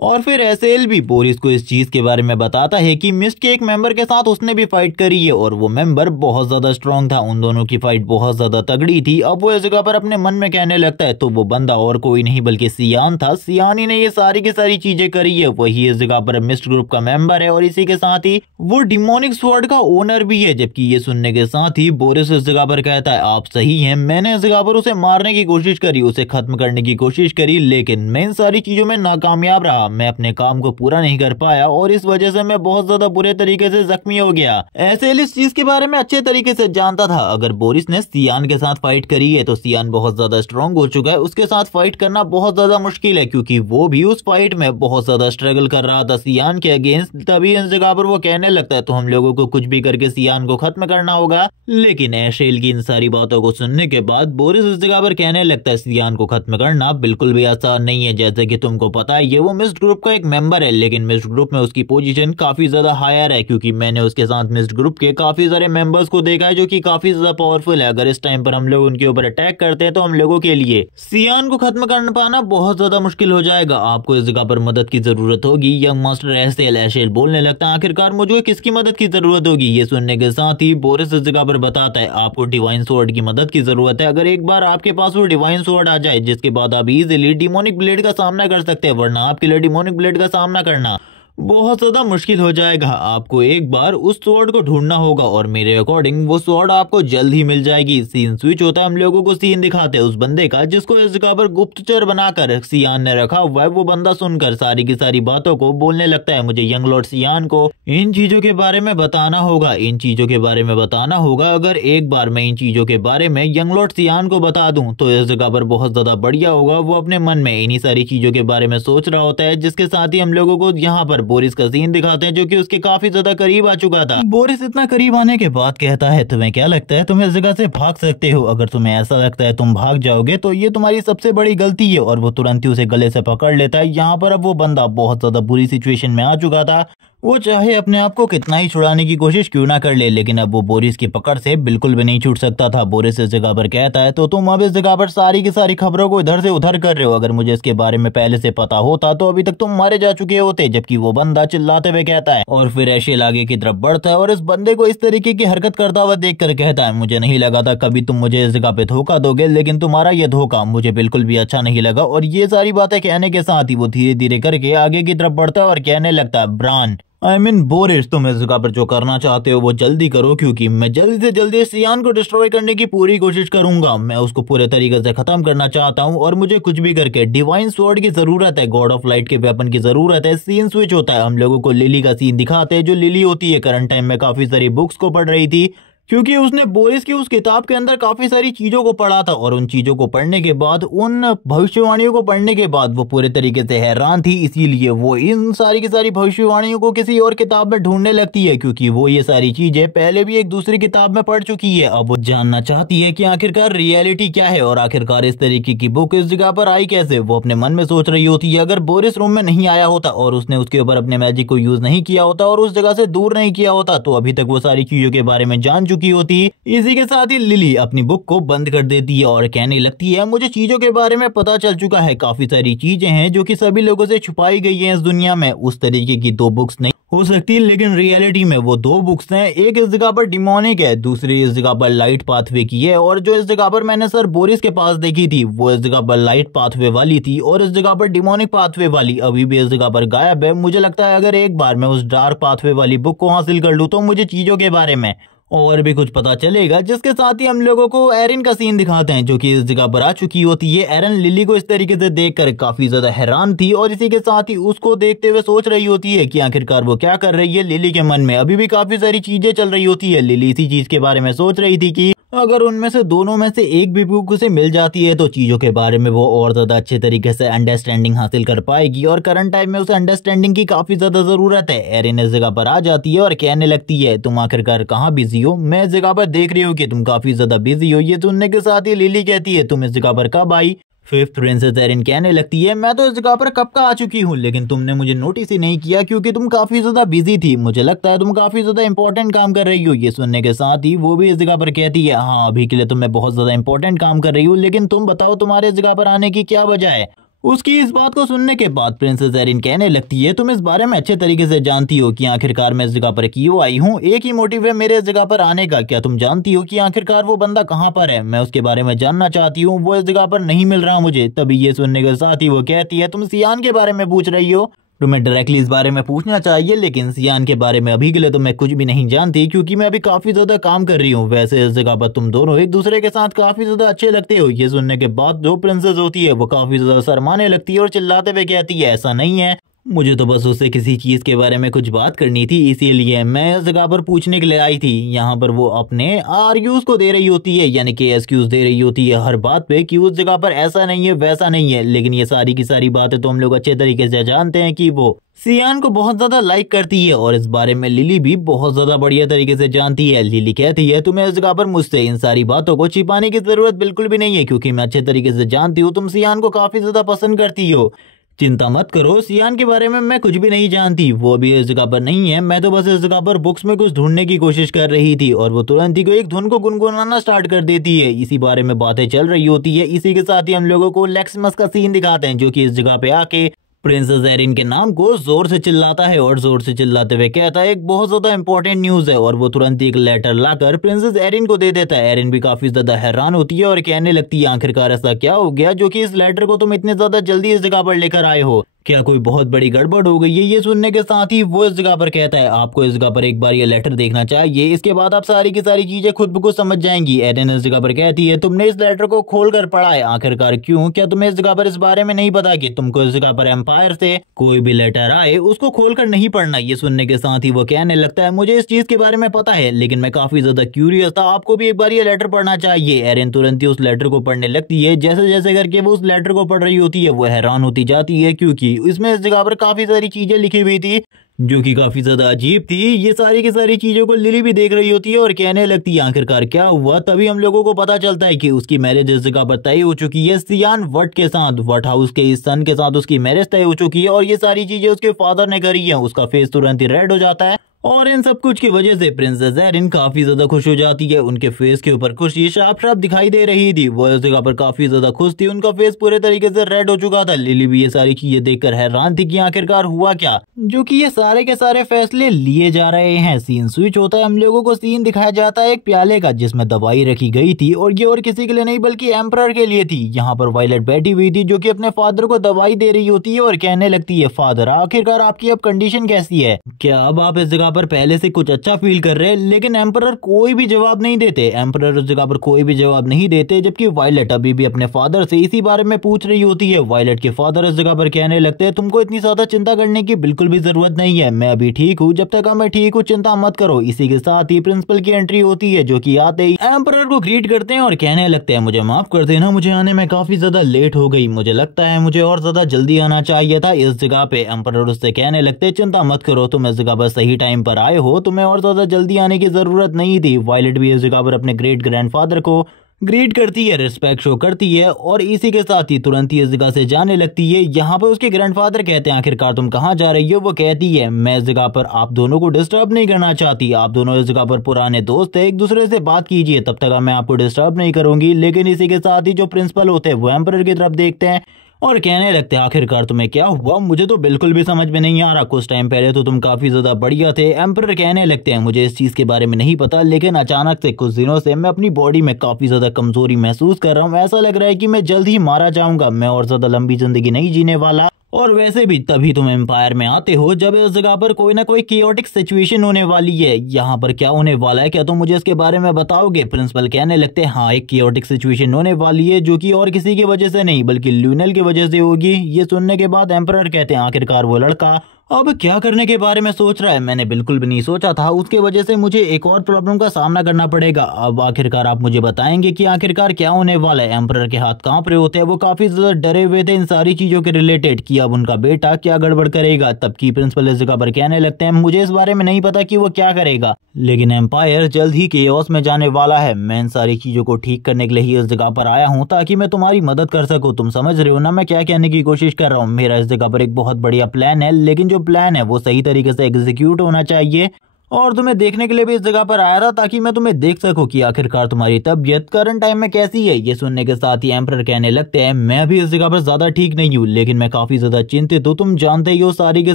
और फिर एसेल भी बोरिस को इस चीज के बारे में बताता है कि मिस्ट के एक मेंबर के साथ उसने भी फाइट करी है और वो मेंबर बहुत ज्यादा स्ट्रांग था, उन दोनों की फाइट बहुत ज्यादा तगड़ी थी। अब वो इस जगह पर अपने मन में कहने लगता है तो वो बंदा और कोई नहीं बल्कि सियान था। सियान ही ने ये सारी की सारी चीजें करी है, वही इस जगह पर मिस्ट ग्रुप का मेंबर है और इसी के साथ ही वो डिमोनिक स्वॉर्ड का ओनर भी है। जबकि ये सुनने के साथ ही बोरिस इस जगह पर कहता है आप सही हैं, मैंने इस जगह पर उसे मारने की कोशिश करी, उसे खत्म करने की कोशिश करी, लेकिन मैं इन सारी चीजों में नाकामयाब रहा, मैं अपने काम को पूरा नहीं कर पाया और इस वजह से मैं बहुत ज्यादा बुरे तरीके से जख्मी हो गया। एसेल इस चीज के बारे में अच्छे तरीके से जानता था, अगर बोरिस ने सियान के साथ फाइट करी है तो सियान बहुत ज्यादा स्ट्रांग हो चुका है, उसके साथ फाइट करना बहुत ज्यादा मुश्किल है क्योंकि वो भी उस फाइट में बहुत ज्यादा स्ट्रगल कर रहा था सियान के अगेंस्ट। तभी इस जगह पर वो कहने लगता है तो हम लोगों को कुछ भी करके सियान को खत्म करना होगा। लेकिन एसेल की इन सारी बातों को सुनने के बाद बोरिस इस जगह पर कहने लगता है सियान को खत्म करना बिल्कुल भी आसान नहीं है, जैसे कि तुमको पता है ये वो मिस्ट ग्रुप का एक मेंबर है, लेकिन मिस्ट ग्रुप में उसकी पोजीशन काफी ज्यादा हायर है क्योंकि मैंने उसके साथ मिस्ट ग्रुप के काफी सारे मेंबर्स को देखा है जो कि काफी ज्यादा पावरफुल है। अगर इस टाइम पर हम लोग उनके ऊपर अटैक करते हैं तो हम लोगों के लिए सियान को खत्म कर पाना बहुत ज्यादा मुश्किल हो जाएगा, आपको इस जगह पर मदद की जरूरत होगी। यंग मास्टर एसेल बोलने लगता है आखिरकार मुझे किसकी मदद की जरूरत होगी। ये सुनने के साथ ही बोरिस इस जगह पर बताता है आपको डिवाइन स्वॉर्ड की मदद की जरूरत है, अगर एक बार आपके पास वो डिवाइन स्वॉर्ड आ जाए जिसके बाद आप इजीली डिमोनिक ब्लेड का सामना कर सकते हैं, वरना आपके लिए डिमोनिक ब्लेड का सामना करना बहुत ज्यादा मुश्किल हो जाएगा। आपको एक बार उस स्वॉर्ड को ढूंढना होगा और मेरे अकॉर्डिंग वो स्वॉर्ड आपको जल्द ही मिल जाएगी। सीन स्विच होता है, हम लोगों को सीन दिखाते हैं उस बंदे का जिसको इस जगह पर गुप्तचर बनाकर सियान ने रखा हुआ है। वो बंदा सुनकर सारी की सारी बातों को बोलने लगता है मुझे यंग लॉर्ड सियान को इन चीजों के बारे में बताना होगा, इन चीजों के बारे में बताना होगा। अगर एक बार मैं इन चीजों के बारे में यंग लॉर्ड सियान को बता दूं तो इस जगह पर बहुत ज्यादा बढ़िया होगा। वो अपने मन में इन्हीं सारी चीजों के बारे में सोच रहा होता है, जिसके साथ ही हम लोगों को यहाँ पर बोरिस का सीन दिखाते हैं जो कि उसके काफी ज्यादा करीब आ चुका था। बोरिस इतना करीब आने के बाद कहता है तुम्हें क्या लगता है तुम इस जगह से भाग सकते हो, अगर तुम्हें ऐसा लगता है तुम भाग जाओगे तो ये तुम्हारी सबसे बड़ी गलती है। और वो तुरंत ही उसे गले से पकड़ लेता है। यहाँ पर अब वो बंदा बहुत ज्यादा बुरी सिचुएशन में आ चुका था, वो चाहे अपने आप को कितना ही छुड़ाने की कोशिश क्यों ना कर ले, लेकिन अब वो बोरिस की पकड़ से बिल्कुल भी नहीं छूट सकता था। बोरिस इस जगह पर कहता है तो तुम अब इस जगह पर सारी की सारी खबरों को इधर से उधर कर रहे हो, अगर मुझे इसके बारे में पहले से पता होता तो अभी तक तुम मारे जा चुके होते। जबकि वो बंदा चिल्लाते हुए कहता है और फिर एसेल आगे की तरफ बढ़ता है और इस बंदे को इस तरीके की हरकत करता हुआ देख कर कहता है मुझे नहीं लगा था कभी तुम मुझे इस जगह पे धोखा दोगे, लेकिन तुम्हारा ये धोखा मुझे बिल्कुल भी अच्छा नहीं लगा। और ये सारी बातें कहने के साथ ही वो धीरे धीरे करके आगे की तरफ बढ़ता है और कहने लगता है ब्रान बोरिस तुम इस जगह पर जो करना चाहते हो वो जल्दी करो, क्योंकि मैं जल्दी से जल्दी सियान को डिस्ट्रॉय करने की पूरी कोशिश करूंगा। मैं उसको पूरे तरीके से खत्म करना चाहता हूं और मुझे कुछ भी करके डिवाइन स्वॉर्ड की जरूरत है, गॉड ऑफ लाइट के वेपन की जरूरत है। सीन स्विच होता है, हम लोगों को लिली का सीन दिखाते हैं। जो लिली होती है करंट टाइम में काफी सारी बुक्स को पढ़ रही थी क्योंकि उसने बोरिस की उस किताब के अंदर काफी सारी चीजों को पढ़ा था और उन चीजों को पढ़ने के बाद, उन भविष्यवाणियों को पढ़ने के बाद वो पूरे तरीके से हैरान थी। इसीलिए वो इन सारी की सारी भविष्यवाणियों को किसी और किताब में ढूंढने लगती है क्योंकि वो ये सारी चीजें पहले भी एक दूसरी किताब में पढ़ चुकी है। अब वो जानना चाहती है कि आखिरकार रियलिटी क्या है और आखिरकार इस तरीके की बुक इस जगह पर आई कैसे। वो अपने मन में सोच रही होती है अगर बोरिस रूम में नहीं आया होता और उसने उसके ऊपर अपने मैजिक को यूज नहीं किया होता और उस जगह से दूर नहीं किया होता तो अभी तक वो सारी चीजों के बारे में जान चुकी होती। इसी के साथ ही लिली अपनी बुक को बंद कर देती है और कहने लगती है मुझे चीजों के बारे में पता चल चुका है, काफी सारी चीजें हैं जो कि सभी लोगों से छुपाई गई हैं इस दुनिया में। उस तरीके की दो बुक्स नहीं हो सकती, लेकिन रियलिटी में वो दो बुक्स हैं, एक इस जगह पर डिमोनिक है, दूसरी इस जगह पर लाइट पाथवे की है। और जो इस जगह पर मैंने सर बोरिस के पास देखी थी वो इस जगह पर लाइट पाथवे वाली थी और इस जगह पर डिमोनिक पाथवे वाली अभी भी इस जगह पर गायब है। मुझे लगता है अगर एक बार मैं उस डार्क पाथवे वाली बुक को हासिल कर लूं तो मुझे चीजों के बारे में और भी कुछ पता चलेगा। जिसके साथ ही हम लोगों को एरिन का सीन दिखाते हैं जो कि इस जगह पर आ चुकी होती है। एरिन लिली को इस तरीके से देखकर काफी ज्यादा हैरान थी और इसी के साथ ही उसको देखते हुए सोच रही होती है कि आखिरकार वो क्या कर रही है। लिली के मन में अभी भी काफी सारी चीजें चल रही होती है। लिली इसी चीज के बारे में सोच रही थी कि अगर उनमें से दोनों में से एक भी बुक उसे मिल जाती है तो चीजों के बारे में वो और ज्यादा अच्छे तरीके से अंडरस्टैंडिंग हासिल कर पाएगी और करंट टाइम में उसे अंडरस्टैंडिंग की काफी ज्यादा जरूरत है। एरिन इस जगह पर आ जाती है और कहने लगती है तुम आखिरकार कहाँ बिजी हो, मैं इस जगह पर देख रही हूँ कि तुम काफी ज्यादा बिजी हो। ये सुनने के साथ ही लिली कहती है तुम इस जगह पर कब आई। फिफ्थ प्रिंसेस एरिन कहने लगती है मैं तो इस जगह पर कब का आ चुकी हूँ, लेकिन तुमने मुझे नोटिस ही नहीं किया क्योंकि तुम काफी ज्यादा बिजी थी। मुझे लगता है तुम काफी ज्यादा इंपॉर्टेंट काम कर रही हो। ये सुनने के साथ ही वो भी इस जगह पर कहती है हाँ अभी के लिए तो मैं बहुत ज्यादा इंपॉर्टेंट काम कर रही हूँ, लेकिन तुम बताओ तुम्हारे इस जगह पर आने की क्या वजह है। उसकी इस बात को सुनने के बाद प्रिंसेस एरिन कहने लगती है, तुम इस बारे में अच्छे तरीके से जानती हो कि आखिरकार मैं इस जगह पर क्यों आई हूँ। एक ही मोटिव है मेरे इस जगह पर आने का। क्या तुम जानती हो कि आखिरकार वो बंदा कहाँ पर है? मैं उसके बारे में जानना चाहती हूँ। वो इस जगह पर नहीं मिल रहा मुझे। तभी ये सुनने के साथ ही वो कहती है, तुम सियान के बारे में पूछ रही हो? तुम्हें डायरेक्टली इस बारे में पूछना चाहिए, लेकिन सियान के बारे में अभी के लिए तो मैं कुछ भी नहीं जानती, क्योंकि मैं अभी काफी ज्यादा काम कर रही हूँ। वैसे इस जगह पर तुम दोनों एक दूसरे के साथ काफी ज्यादा अच्छे लगते हो। ये सुनने के बाद जो प्रिंसेस होती है वो काफी ज्यादा शर्माने लगती है और चिल्लाते हुए कहती है, ऐसा नहीं है, मुझे तो बस उससे किसी चीज के बारे में कुछ बात करनी थी, इसीलिए मैं इस जगह पर पूछने के लिए आई थी। यहाँ पर वो अपने आर्ग्यूज को दे रही होती है, यानी कि एक्सक्यूज दे रही होती है हर बात पे कि उस जगह पर ऐसा नहीं है वैसा नहीं है। लेकिन ये सारी की सारी बातें तो हम लोग अच्छे तरीके से जानते हैं कि वो सियान को बहुत ज्यादा लाइक करती है, और इस बारे में लिली भी बहुत ज्यादा बढ़िया तरीके से जानती है। लिली कहती है, तुम्हें इस जगह पर मुझसे इन सारी बातों को छिपाने की जरूरत बिल्कुल भी नहीं है, क्योंकि मैं अच्छे तरीके से जानती हूँ तुम सियान को काफी ज्यादा पसंद करती हो। चिंता मत करो, सियान के बारे में मैं कुछ भी नहीं जानती। वो भी इस जगह पर नहीं है। मैं तो बस इस जगह पर बुक्स में कुछ ढूंढने की कोशिश कर रही थी, और वो तुरंत ही एक धुन को गुनगुनाना स्टार्ट कर देती है। इसी बारे में बातें चल रही होती है। इसी के साथ ही हम लोगों को लेक्सिमस का सीन दिखाते हैं, जो कि इस जगह पे आके प्रिंसेस एरिन के नाम को जोर से चिल्लाता है, और जोर से चिल्लाते हुए कहता है, एक बहुत ज्यादा इंपॉर्टेंट न्यूज है। और वो तुरंत एक लेटर लाकर प्रिंसेस एरिन को दे देता है। एरिन भी काफी ज्यादा हैरान होती है और कहने लगती है, आखिरकार ऐसा क्या हो गया जो कि इस लेटर को तुम इतने ज्यादा जल्दी इस जगह पर लेकर आए हो? क्या कोई बहुत बड़ी गड़बड़ हो गई है? ये सुनने के साथ ही वो इस जगह पर कहता है, आपको इस जगह पर एक बार ये लेटर देखना चाहिए, इसके बाद आप सारी की सारी चीजें खुद ब खुद समझ जाएंगी। एरिन इस जगह पर कहती है, तुमने इस लेटर को खोल कर पढ़ा है? आखिरकार क्यों? क्या तुम्हें इस जगह पर इस बारे में नहीं पता कि तुमको इस जगह पर एम्पायर से कोई भी लेटर आए उसको खोल कर नहीं पढ़ना? ये सुनने के साथ ही वो कहने लगता है, मुझे इस चीज के बारे में पता है, लेकिन मैं काफी ज्यादा क्यूरियस था, आपको भी एक बार ये लेटर पढ़ना चाहिए। एरिन तुरंत ही उस लेटर को पढ़ने लगती है। जैसे जैसे करके वो उस लेटर को पढ़ रही होती है, वो हैरान होती जाती है, क्योंकि इसमें इस जगह काफी सारी चीजें लिखी हुई थी जो कि काफी ज्यादा अजीब थी। ये सारी की सारी चीजों को लिली भी देख रही होती है और कहने लगती है, आखिरकार क्या हुआ? तभी हम लोगों को पता चलता है कि उसकी मैरिज इस जगह पर तय हो चुकी है सियान वट के साथ। वट हाउस के इस सन के साथ उसकी मैरिज तय हो चुकी है, और ये सारी चीजें उसके फादर ने करी है। उसका फेस तुरंत ही रेड हो जाता है, और इन सब कुछ की वजह से प्रिंसेस एरिन काफी ज्यादा खुश हो जाती है। उनके फेस के ऊपर खुशी साफ साफ दिखाई दे रही थी। वो इस जगह पर काफी ज्यादा खुश थी, उनका फेस पूरे तरीके से रेड हो चुका था। लिली भी ये सारी चीजें देखकर हैरान थी कि आखिरकार हुआ क्या, जो कि ये सारे के सारे फैसले लिए जा रहे हैं। सीन स्विच होता है, हम लोगों को सीन दिखाया जाता है एक प्याले का, जिसमें दवाई रखी गई थी, और ये और किसी के लिए नहीं बल्कि एम्परर के लिए थी। यहाँ पर वायलेट बैठी हुई थी, जो कि अपने फादर को दवाई दे रही होती है और कहने लगती है, फादर आखिरकार आपकी अब कंडीशन कैसी है? क्या अब आप इस जगह पर पहले से कुछ अच्छा फील कर रहे हैं? लेकिन एम्परर कोई भी जवाब नहीं देते। एम्परर उस जगह पर कोई भी जवाब नहीं देते, जबकि वायलेट अभी भी अपने फादर से इसी बारे में पूछ रही होती है। वायलेट के फादर इस जगह पर कहने लगते हैं, तुमको इतनी ज्यादा चिंता करने की बिल्कुल भी जरूरत नहीं है, मैं अभी ठीक हूँ, जब तक मैं ठीक हूँ चिंता मत करो। इसी के साथ ही प्रिंसिपल की एंट्री होती है, जो कि आते ही एम्परर को ग्रीट करते हैं और कहने लगते हैं, मुझे माफ कर देना, मुझे आने में काफी ज्यादा लेट हो गई, मुझे लगता है मुझे और ज्यादा जल्दी आना चाहिए था इस जगह पे। एम्परर उससे कहने लगते हैं, चिंता मत करो, तुम इस जगह पर सही टाइम पर आए हो, तुम्हें और ज्यादा जल्दी आने की जरूरत नहीं थी। वायलेट भी इस जगह पर अपने ग्रेट ग्रैंडफादर को ग्रीट करती है, रिस्पेक्ट शो करती है, और इसी के साथ ही तुरंत ही इस जगह से जाने लगती है। यहाँ पर उसके ग्रैंडफादर कहते हैं, आखिरकार तुम कहाँ जा रही हो? वो कहती है, मैं इस जगह पर आप दोनों को डिस्टर्ब नहीं करना चाहती, आप दोनों इस जगह पर पुराने दोस्त है, एक दूसरे से बात कीजिए, तब तक मैं आपको डिस्टर्ब नहीं करूंगी। लेकिन इसी के साथ ही जो प्रिंसिपल होते हैं वो एम्परर की तरफ देखते हैं और कहने लगते हैं, आखिरकार तुम्हें क्या हुआ? मुझे तो बिल्कुल भी समझ में नहीं आ रहा, कुछ टाइम पहले तो तुम काफी ज्यादा बढ़िया थे। एम्परर कहने लगते हैं, मुझे इस चीज के बारे में नहीं पता, लेकिन अचानक से कुछ दिनों से मैं अपनी बॉडी में काफी ज्यादा कमजोरी महसूस कर रहा हूँ, ऐसा लग रहा है कि मैं जल्द ही मारा जाऊंगा, मैं और ज्यादा लंबी जिंदगी नहीं जीने वाला। और वैसे भी तभी तुम एम्पायर में आते हो जब इस जगह पर कोई ना कोई केओटिक सिचुएशन होने वाली है। यहाँ पर क्या होने वाला है, क्या तुम मुझे इसके बारे में बताओगे? प्रिंसिपल कहने लगते हैं, हाँ एक केओटिक सिचुएशन होने वाली है, जो कि और किसी की वजह से नहीं बल्कि ल्यूनल की वजह से होगी। ये सुनने के बाद एम्परर कहते हैं, आखिरकार वो लड़का अब क्या करने के बारे में सोच रहा है? मैंने बिल्कुल भी नहीं सोचा था, उसके वजह से मुझे एक और प्रॉब्लम का सामना करना पड़ेगा। अब आखिरकार आप मुझे बताएंगे कि आखिरकार क्या होने वाला है? एम्परर के हाथ कांप रहे होते हैं, वो काफी ज्यादा डरे हुए थे इन सारी चीजों के रिलेटेड कि अब उनका बेटा क्या गड़बड़ करेगा। तब की प्रिंसिपल इस जगह पर कहने लगते हैं, मुझे इस बारे में नहीं पता कि वो क्या करेगा, लेकिन एम्पायर जल्द ही केओस में जाने वाला है। मैं इन सारी चीजों को ठीक करने के लिए ही इस जगह पर आया हूँ, ताकि मैं तुम्हारी मदद कर सकूँ। तुम समझ रहे हो ना मैं क्या कहने की कोशिश कर रहा हूँ? मेरा इस जगह पर एक बहुत बढ़िया प्लान है, लेकिन जो प्लान है वो सही तरीके से एग्जीक्यूट होना चाहिए, और तुम्हें देखने के लिए भी इस जगह पर आया था ताकि मैं तुम्हें देख सकूं कि आखिरकार तुम्हारी तबीयत करंट टाइम में कैसी है। ये सुनने के साथ ही एम्परर कहने लगते हैं, मैं भी इस जगह पर ज्यादा ठीक नहीं हूँ, लेकिन मैं काफी ज्यादा चिंतित हूँ। तुम जानते ही हो सारी की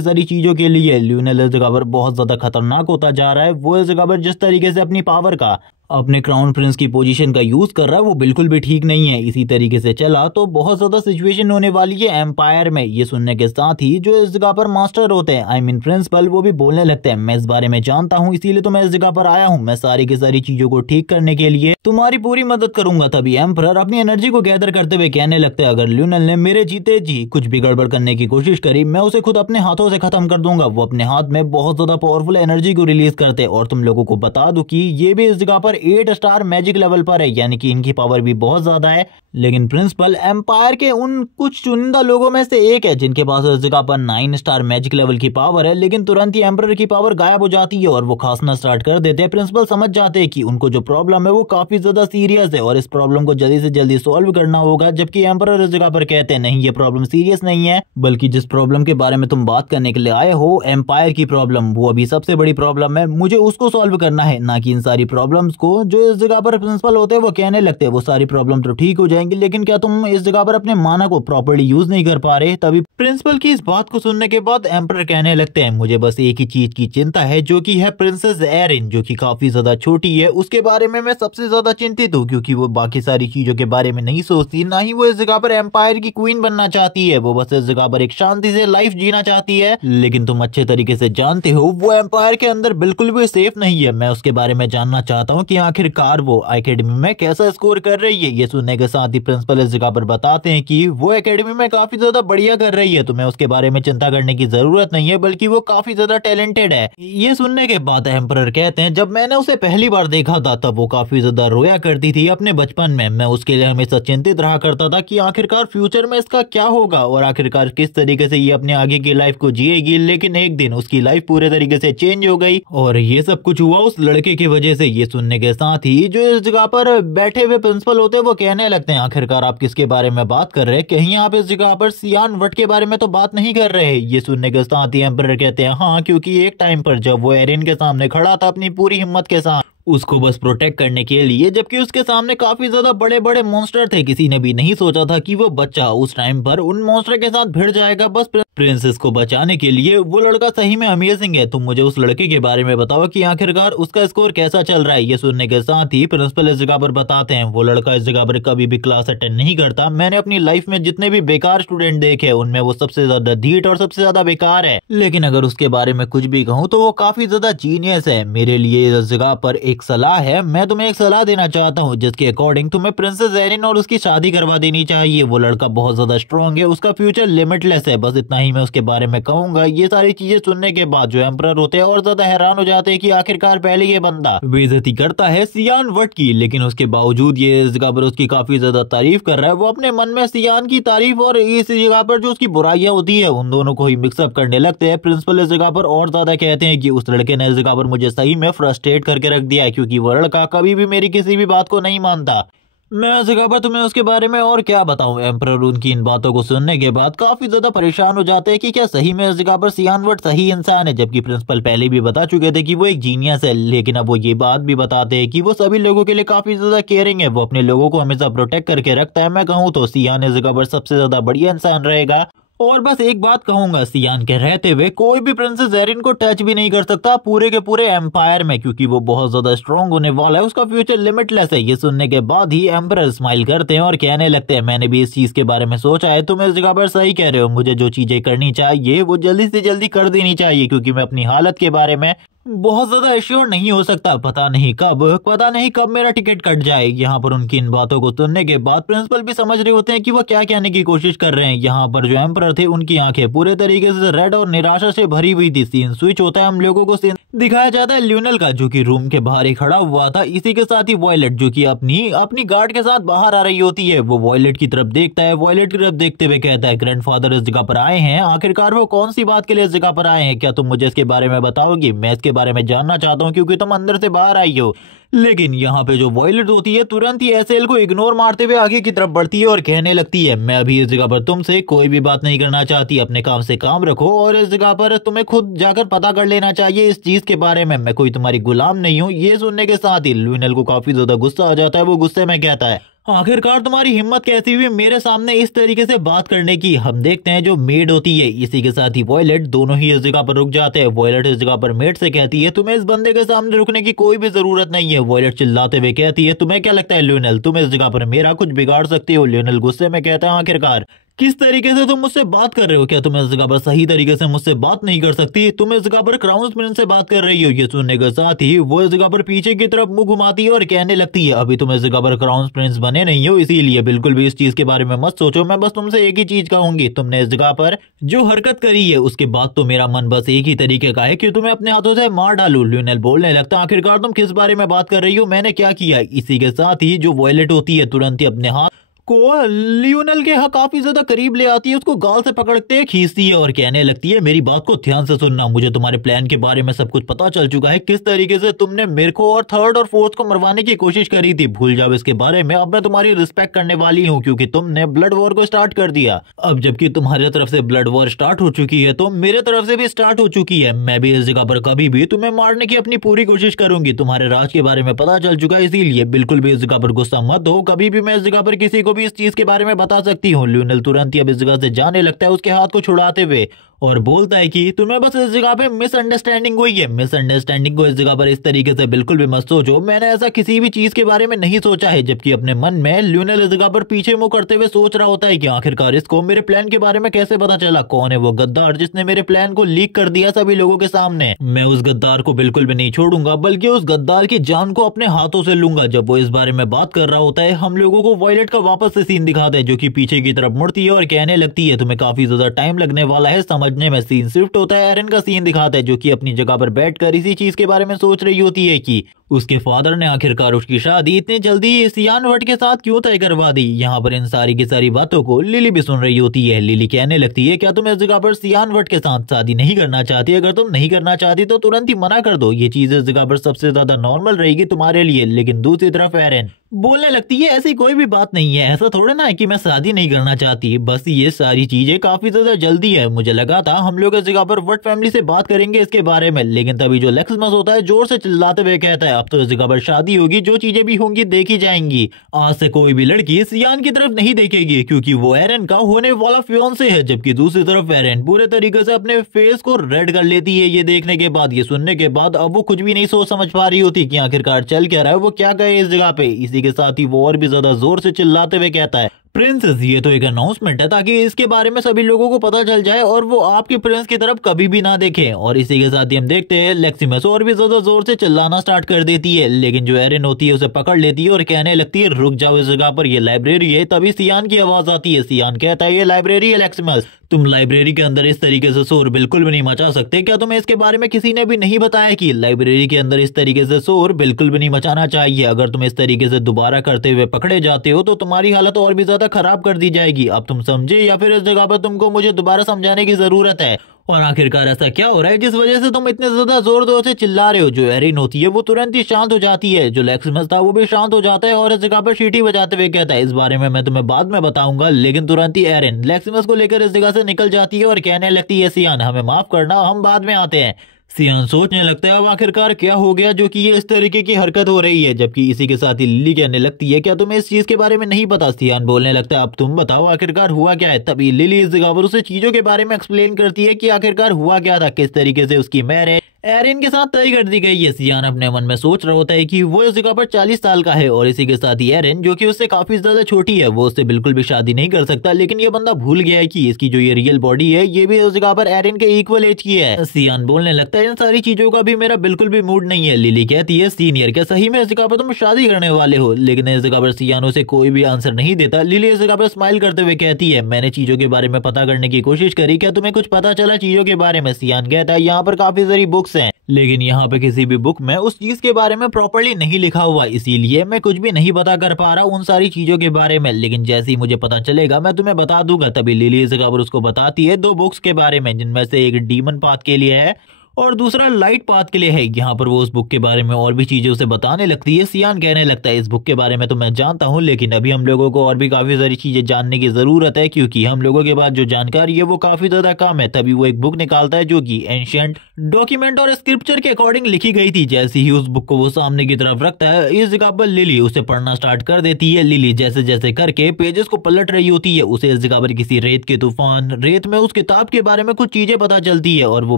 सारी चीजों के लिए ल्यूनल इस जगह पर बहुत ज्यादा खतरनाक होता जा रहा है। वो इस जगह पर जिस तरीके से अपनी पावर का, अपने क्राउन प्रिंस की पोजीशन का यूज कर रहा है वो बिल्कुल भी ठीक नहीं है। इसी तरीके से चला तो बहुत ज्यादा सिचुएशन होने वाली है एम्पायर में। ये सुनने के साथ ही जो इस जगह पर मास्टर होते हैं, आई मीन प्रिंसिपल, वो भी बोलने लगते हैं, मैं इस बारे में जानता हूँ, इसीलिए तो मैं इस जगह पर आया हूँ। मैं सारी की सारी चीजों को ठीक करने के लिए तुम्हारी पूरी मदद करूंगा। तभी एम्परर अपनी एनर्जी को गैदर करते हुए कहने लगते हैं, अगर ल्यूनल ने मेरे जीते जी कुछ भी गड़बड़ करने की कोशिश करी, मैं उसे खुद अपने हाथों से खत्म कर दूंगा। वो अपने हाथ में बहुत ज्यादा पावरफुल एनर्जी को रिलीज करते। और तुम लोगों को बता दूं कि ये भी इस जगह पर 8 स्टार मैजिक लेवल पर है, यानी कि इनकी पावर भी बहुत ज्यादा है। लेकिन प्रिंसिपल एम्पायर के उन कुछ चुनिंदा लोगों में से एक है जिनके पास इस जगह पर 9 स्टार मैजिक लेवल की पावर है। लेकिन तुरंत ही एम्परर की पावर गायब हो जाती है और वो खांसना स्टार्ट कर देते हैं। प्रिंसिपल समझ जाते हैं कि उनको जो प्रॉब्लम है वो काफी ज्यादा सीरियस है और इस प्रॉब्लम को जल्दी से जल्दी सॉल्व करना होगा। जबकि एम्परर इस जगह पर कहते हैं, नहीं, ये प्रॉब्लम सीरियस नहीं है, बल्कि जिस प्रॉब्लम के बारे में तुम बात करने के लिए आए हो, एम्पायर की प्रॉब्लम, वो अभी सबसे बड़ी प्रॉब्लम है। मुझे उसको सॉल्व करना है, ना कि इन सारी प्रॉब्लम्स को। जो इस जगह पर प्रिंसिपल होते हैं वो कहने लगते हैं, वो सारी प्रॉब्लम तो ठीक हो जाएंगी, लेकिन क्या तुम इस जगह पर अपने माना को प्रॉपर्ली यूज नहीं कर पा रहे? तभी प्रिंसिपल की इस बात को सुनने के बाद एम्परर कहने लगते हैं, मुझे बस एक ही चीज की चिंता है, जो कि है प्रिंसेस एरिन, जो कि काफी ज्यादा छोटी है। उसके बारे में मैं सबसे ज्यादा चिंतित हूँ, क्योंकि वो बाकी सारी चीजों के बारे में नहीं सोचती, ना ही वो इस जगह पर एम्पायर की क्वीन बनना चाहती है। वो बस इस जगह पर एक शांति से लाइफ जीना चाहती है। लेकिन तुम अच्छे तरीके से जानते हो वो एम्पायर के अंदर बिल्कुल भी सेफ नहीं है। मैं उसके बारे में जानना चाहता हूँ कि आखिरकार वो एकेडमी में कैसा स्कोर कर रही है। ये सुनने के साथ ही प्रिंसिपल इस जगह पर बताते हैं कि वो एकेडमी में काफी ज्यादा बढ़िया कर रही है, तुम्हें उसके बारे में चिंता करने की जरूरत नहीं है, बल्कि वो काफी ज्यादा टैलेंटेड है। ये सुनने के बाद एम्परर कहते हैं, जब मैंने उसे पहली बार देखा था तब वो काफी ज्यादा रोया करती थी अपने बचपन में। मैं उसके लिए हमेशा चिंतित रहा करता था कि आखिरकार फ्यूचर में इसका क्या होगा और आखिरकार किस तरीके से ये अपने आगे की लाइफ को जिएगी। लेकिन एक दिन उसकी लाइफ पूरे तरीके से चेंज हो गई और ये सब कुछ हुआ उस लड़के की वजह से। ये सुनने के साथ ही जो इस जगह पर बैठे हुए प्रिंसिपल होते हैं वो कहने लगते हैं, आखिरकार आप किसके बारे में बात कर रहे हैं? कहीं आप इस जगह पर सियान वट के बारे में तो बात नहीं कर रहे? ये सुनने के साथ ही एम्परर कहते हैं, हाँ, क्योंकि एक टाइम पर जब वो एरिन के सामने खड़ा था अपनी पूरी हिम्मत के साथ, उसको बस प्रोटेक्ट करने के लिए, जबकि उसके सामने काफी ज्यादा बड़े बड़े मॉन्स्टर थे, किसी ने भी नहीं सोचा था कि वो बच्चा उस टाइम पर उन मॉन्स्टर के साथ भिड़ जाएगा बस प्रिंसेस को बचाने के लिए। वो लड़का सही में अमेजिंग है। तुम मुझे उस लड़के के बारे में बताओ कि आखिरकार उसका स्कोर कैसा चल रहा है। ये सुनने के साथ ही प्रिंसिपल इस जगह पर बताते हैं, वो लड़का इस जगह पर कभी भी क्लास अटेंड नहीं करता। मैंने अपनी लाइफ में जितने भी बेकार स्टूडेंट देखे उनमें वो सबसे ज्यादा ढीठ और सबसे ज्यादा बेकार है। लेकिन अगर उसके बारे में कुछ भी कहूँ तो वो काफी ज्यादा जीनियस है। मेरे लिए इस जगह पर एक सलाह है, मैं तुम्हें एक सलाह देना चाहता हूँ, जिसके अकॉर्डिंग तुम्हें प्रिंसेस एरिन और उसकी शादी करवा देनी चाहिए। वो लड़का बहुत ज्यादा स्ट्रॉन्ग है, उसका फ्यूचर लिमिटलेस है। बस इतना ही मैं उसके बारे में कहूंगा। ये सारी चीजें सुनने के बाद जो एम्परर होते हैं और ज्यादा हैरान हो जाते हैं कि आखिरकार पहले ये बंदा बेइज्जती करता है सियान वट की, लेकिन उसके बावजूद ये इस जगह पर उसकी काफी ज्यादा तारीफ कर रहा है। वो अपने मन में सियान की तारीफ और इस जगह पर जो उसकी बुराइयां होती है उन दोनों को ही मिक्सअप करने लगते हैं। प्रिंसिपल इस जगह पर और ज्यादा कहते हैं कि उस लड़के ने इस जगह पर मुझे सही में फ्रस्ट्रेट करके रख दिया है, क्योंकि वो लड़का कभी भी मेरी किसी भी बात को नहीं मानता। मैं उस जगह पर तुम्हें उसके बारे में और क्या बताऊं। एम्परर उनकी इन बातों को सुनने के बाद काफी ज्यादा परेशान हो जाते हैं कि क्या सही में इस जगह पर सियान वट सही इंसान है, जबकि प्रिंसिपल पहले भी बता चुके थे कि वो एक जीनियस है। लेकिन अब वो ये बात भी बताते हैं कि वो सभी लोगों के लिए काफी ज्यादा केयरिंग है, वो अपने लोगों को हमेशा प्रोटेक्ट करके रखता है। मैं कहूँ तो सियान इस जगह पर सबसे ज्यादा बढ़िया इंसान रहेगा। और बस एक बात कहूंगा, सियान के रहते हुए कोई भी प्रिंसेस एरिन को टच भी नहीं कर सकता पूरे के पूरे एम्पायर में, क्योंकि वो बहुत ज्यादा स्ट्रांग होने वाला है, उसका फ्यूचर लिमिटलेस है। ये सुनने के बाद ही एम्परर स्माइल करते हैं और कहने लगते हैं, मैंने भी इस चीज के बारे में सोचा है, तुम इस जगह पर सही कह रहे हो। मुझे जो चीजें करनी चाहिए वो जल्दी से जल्दी कर देनी चाहिए, क्योंकि मैं अपनी हालत के बारे में बहुत ज्यादा एश्योर नहीं हो सकता। पता नहीं कब मेरा टिकट कट जाए। यहाँ पर उनकी इन बातों को सुनने के बाद प्रिंसिपल भी समझ रहे होते हैं कि वो क्या कहने की कोशिश कर रहे हैं। यहाँ पर जो एम्परर थे उनकी आंखें पूरे तरीके से रेड और निराशा से भरी हुई थी। सीन स्विच होता है, हम लोगों को सीन दिखाया जाता है ल्यूनल का, जो कि रूम के बाहर ही खड़ा हुआ था। इसी के साथ ही वॉयलेट, जो कि अपनी गार्ड के साथ बाहर आ रही होती है, वो वॉयलेट की तरफ देखता है। वॉयलेट की तरफ देखते हुए कहता है, ग्रैंडफादर इस जगह पर आए हैं, आखिरकार वो कौन सी बात के लिए इस जगह पर आए हैं? क्या तुम मुझे इसके बारे में बताओगी? मैं इसके बारे में जानना चाहता हूँ क्योंकि तुम अंदर से बाहर आई हो। लेकिन यहाँ पे जो वॉयलेट होती है तुरंत ही एसएल को इग्नोर मारते हुए आगे की तरफ बढ़ती है और कहने लगती है मैं अभी इस जगह पर तुमसे कोई भी बात नहीं करना चाहती, अपने काम से काम रखो और इस जगह पर तुम्हें खुद जाकर पता कर लेना चाहिए इस चीज के बारे में, मैं कोई तुम्हारी गुलाम नहीं हूँ। ये सुनने के साथ ही ल्यूनल को काफी ज्यादा गुस्सा आ जाता है। वो गुस्से में कहता है आखिरकार तुम्हारी हिम्मत कैसी हुई मेरे सामने इस तरीके से बात करने की। हम देखते हैं जो मेड होती है इसी के साथ ही वॉयलेट दोनों ही इस जगह पर रुक जाते हैं। वॉयलेट इस जगह पर मेड से कहती है तुम्हें इस बंदे के सामने रुकने की कोई भी जरूरत नहीं है। वॉयलेट चिल्लाते हुए कहती है तुम्हें क्या लगता है ल्यूनल तुम इस जगह पर मेरा कुछ बिगाड़ सकते हो। ल्यूनल गुस्से में कहता है आखिरकार किस तरीके से तुम मुझसे बात कर रहे हो, क्या तुम इस जगह पर सही तरीके से मुझसे बात नहीं कर सकती, तुम इस जगह पर क्राउन प्रिंस से बात कर रही हो। ये सुनने के साथ ही वो इस जगह पर पीछे की तरफ मुंह घुमाती है और कहने लगती है अभी तुम इस जगह पर क्राउन प्रिंस बने नहीं हो, इसीलिए बिल्कुल भी इस चीज के बारे में मत सोचो। मैं बस तुमसे एक ही चीज कहूंगी, तुमने इस जगह पर जो हरकत करी है उसके बाद तो मेरा मन बस एक ही तरीके का है कि तुम्हें अपने हाथों से मार डालू। ल्यूनल बोलने लगता आखिरकार तुम किस बारे में बात कर रही हो, मैंने क्या किया। इसी के साथ ही जो वॉयलेट होती है तुरंत ही अपने हाथ को लियोनल के काफी ज्यादा करीब ले आती है, उसको गाल से पकड़ते खींचती है और कहने लगती है मेरी बात को ध्यान से सुनना, मुझे तुम्हारे प्लान के बारे में सब कुछ पता चल चुका है, किस तरीके से तुमने मेरे को और थर्ड और फोर्थ को मरवाने की कोशिश करी थी। भूल जाओ इसके बारे में, अब मैं तुम्हारी रिस्पेक्ट करने वाली हूँ क्योंकि तुमने ब्लड वॉर को स्टार्ट कर दिया। अब जबकि तुम्हारी तरफ से ब्लड वॉर स्टार्ट हो चुकी है तो मेरे तरफ से भी स्टार्ट हो चुकी है। मैं भी इस जगह पर कभी भी तुम्हें मारने की अपनी पूरी कोशिश करूंगी। तुम्हारे राज के बारे में पता चल चुका है, इसीलिए बिल्कुल भी इस जगह पर गुस्सा मत हो। कभी भी मैं इस जगह पर किसी को भी इस चीज के बारे में बता सकती हूँ। ल्यूनल तुरंत ही अब इस जगह से जाने लगता है उसके हाथ को छुड़ाते हुए और बोलता है कि तुम्हें बस इस जगह पे मिसअंडरस्टैंडिंग हुई है। मिसअंडरस्टैंडिंग को इस जगह पर इस तरीके से बिल्कुल भी मत सोचो, मैंने ऐसा किसी भी चीज के बारे में नहीं सोचा है। जबकि अपने मन में ल्यूनल इस जगह पर पीछे मुंह करते हुए सोच रहा होता है कि आखिरकार इसको मेरे प्लान के बारे में कैसे पता चला, कौन है वो गद्दार जिसने मेरे प्लान को लीक कर दिया सभी लोगों के सामने। मैं उस गद्दार को बिल्कुल भी नहीं छोड़ूंगा, बल्कि उस गद्दार की जान को अपने हाथों से लूंगा। जब वो इस बारे में बात कर रहा होता है हम लोगों को वॉयलेट का वापस से सीन दिखाता है जो कि पीछे की तरफ मुड़ती है और कहने लगती है तुम्हें काफी ज्यादा टाइम लगने वाला है समझने में। सीन शिफ्ट होता है, एरन का सीन दिखाता है जो कि अपनी जगह पर बैठकर इसी चीज के बारे में सोच रही होती है कि उसके फादर ने आखिरकार उसकी शादी इतनी जल्दी सियान वट के साथ क्यों तय करवा दी। यहाँ पर इन सारी की सारी बातों को लिली भी सुन रही होती है। लिली कहने लगती है क्या तुम इस जगह पर सियान वट के साथ शादी नहीं करना चाहती, अगर तुम नहीं करना चाहती तो तुरंत ही मना कर दो, ये चीज इस जगह पर सबसे ज्यादा नॉर्मल रहेगी तुम्हारे लिए। लेकिन दूसरी तरफ एरन बोलने लगती है ऐसी कोई भी बात नहीं है, ऐसा थोड़ा ना है कि मैं शादी नहीं करना चाहती, बस ये सारी चीजें काफी ज्यादा जल्दी है। मुझे लगा था हम लोग इस जगह पर वट फैमिली से बात करेंगे इसके बारे में, लेकिन तभी जो लेक्समस होता है जोर से चिल्लाते हुए कहता है अब तो इस जगह पर शादी होगी, जो चीजें भी होंगी देखी जाएंगी। आज से कोई भी लड़की सियान की तरफ नहीं देखेगी क्योंकि वो एरन का होने वाला फियांसे है। जबकि दूसरी तरफ एरन पूरे तरीके से अपने फेस को रेड कर लेती है ये देखने के बाद। ये सुनने के बाद अब वो कुछ भी नहीं सोच समझ पा रही होती कि आखिरकार चल क्या रहा है, वो क्या कहे इस जगह पे। इसी के साथ ही वो और भी ज्यादा जोर से चिल्लाते हुए कहता है प्रिंसेस ये तो एक अनाउंसमेंट है ताकि इसके बारे में सभी लोगों को पता चल जाए और वो आपके प्रिंस की तरफ कभी भी ना देखें। और इसी के साथ ही हम देखते हैं लेक्सिमस और भी ज्यादा जोर से चिल्लाना स्टार्ट कर देती है, लेकिन जो एरन होती है उसे पकड़ लेती है और कहने लगती है रुक जाओ इस जगह पर, ये लाइब्रेरी है। तभी सियान की आवाज आती है, सियान कहता है ये लाइब्रेरी है लेक्सिमस, तुम लाइब्रेरी के अंदर इस तरीके से शोर बिल्कुल भी नहीं मचा सकते। क्या तुम्हें इसके बारे में किसी ने भी नहीं बताया कि लाइब्रेरी के अंदर इस तरीके से शोर बिल्कुल भी नहीं मचाना चाहिए, अगर तुम इस तरीके से दोबारा करते हुए पकड़े जाते हो तो तुम्हारी हालत और भी ज्यादा खराब कर दी जाएगी। अब तुम समझे या फिर इस जगह पर तुमको मुझे दोबारा समझाने की जरूरत है। और आखिरकार ऐसा क्या हो रहा है जिस वजह से तुम इतने ज्यादा जोर जोर से चिल्ला रहे हो। जो एरिन होती है वो तुरंत ही शांत हो जाती है, जो लेक्सिमस था वो भी शांत हो जाता है और इस जगह पर सीटी बजाते हुए कहता है इस बारे में मैं तुम्हें बाद में बताऊंगा। लेकिन तुरंत ही एरिन लेक्सिमस को लेकर इस जगह से निकल जाती है और कहने लगती है सियान हमें माफ करना, हम बाद में आते हैं। सियान सोचने लगता है अब आखिरकार क्या हो गया जो कि ये इस तरीके की हरकत हो रही है। जबकि इसी के साथ ही लिली कहने लगती है क्या तुम्हें इस चीज के बारे में नहीं पता। सियान बोलने लगता है अब तुम बताओ आखिरकार हुआ क्या है। तभी लिली इस जगह पर उसे चीजों के बारे में एक्सप्लेन करती है कि आखिरकार हुआ क्या था, किस तरीके से उसकी मैरिज एरिन के साथ तय कर दी गई है। सियान अपने मन में सोच रहा होता है कि वो इस जगह पर 40 साल का है और इसी के साथ ही एरिन जो कि उससे काफी ज्यादा छोटी है वो उससे बिल्कुल भी शादी नहीं कर सकता। लेकिन ये बंदा भूल गया है कि इसकी जो ये रियल बॉडी है ये भी उस जगह पर एरिन के इक्वल एज की है। सियान बोलने लगता है इन सारी चीजों का भी मेरा बिल्कुल भी मूड नहीं है। लिली कहती है सीनियर क्या सही में इस जगह पर तुम शादी करने वाले हो। लेकिन इस जगह पर सियान उसे कोई भी आंसर नहीं देता। लिली इस जगह पर स्माइल करते हुए कहती है मैंने चीजों के बारे में पता करने की कोशिश करी, क्या तुम्हें कुछ पता चला चीजों के बारे में। सियान कहता है यहाँ पर काफी सारी बुक्स हैं लेकिन यहाँ पे किसी भी बुक में उस चीज के बारे में प्रॉपर्ली नहीं लिखा हुआ, इसीलिए मैं कुछ भी नहीं पता कर पा रहा उन सारी चीजों के बारे में। लेकिन जैसे ही मुझे पता चलेगा मैं तुम्हें बता दूंगा। तभी लिली इस जगह पर उसको बताती है 2 बुक्स के बारे में जिनमें से एक डीमन पाथ के लिए है और दूसरा लाइट पाथ के लिए है। यहाँ पर वो उस बुक के बारे में और भी चीजें उसे बताने लगती है। सियान कहने लगता है इस बुक के बारे में तो मैं जानता हूँ, लेकिन अभी हम लोगों को और भी काफी सारी चीजें जानने की जरूरत है, क्योंकि हम लोगों के पास जो जानकारी है वो काफी ज्यादा कम है। तभी वो एक बुक निकालता है जो कि एंशिएंट डॉक्यूमेंट और स्क्रिप्चर के अकॉर्डिंग लिखी गई थी। जैसे ही उस बुक को वो सामने की तरफ रखता है, इस जगह पर लिली उसे पढ़ना स्टार्ट कर देती है। लिली जैसे जैसे करके पेजेस को पलट रही होती है, उसे इस जगह पर किसी रेत के तूफान, रेत में उस किताब के बारे में कुछ चीजें पता चलती है और वो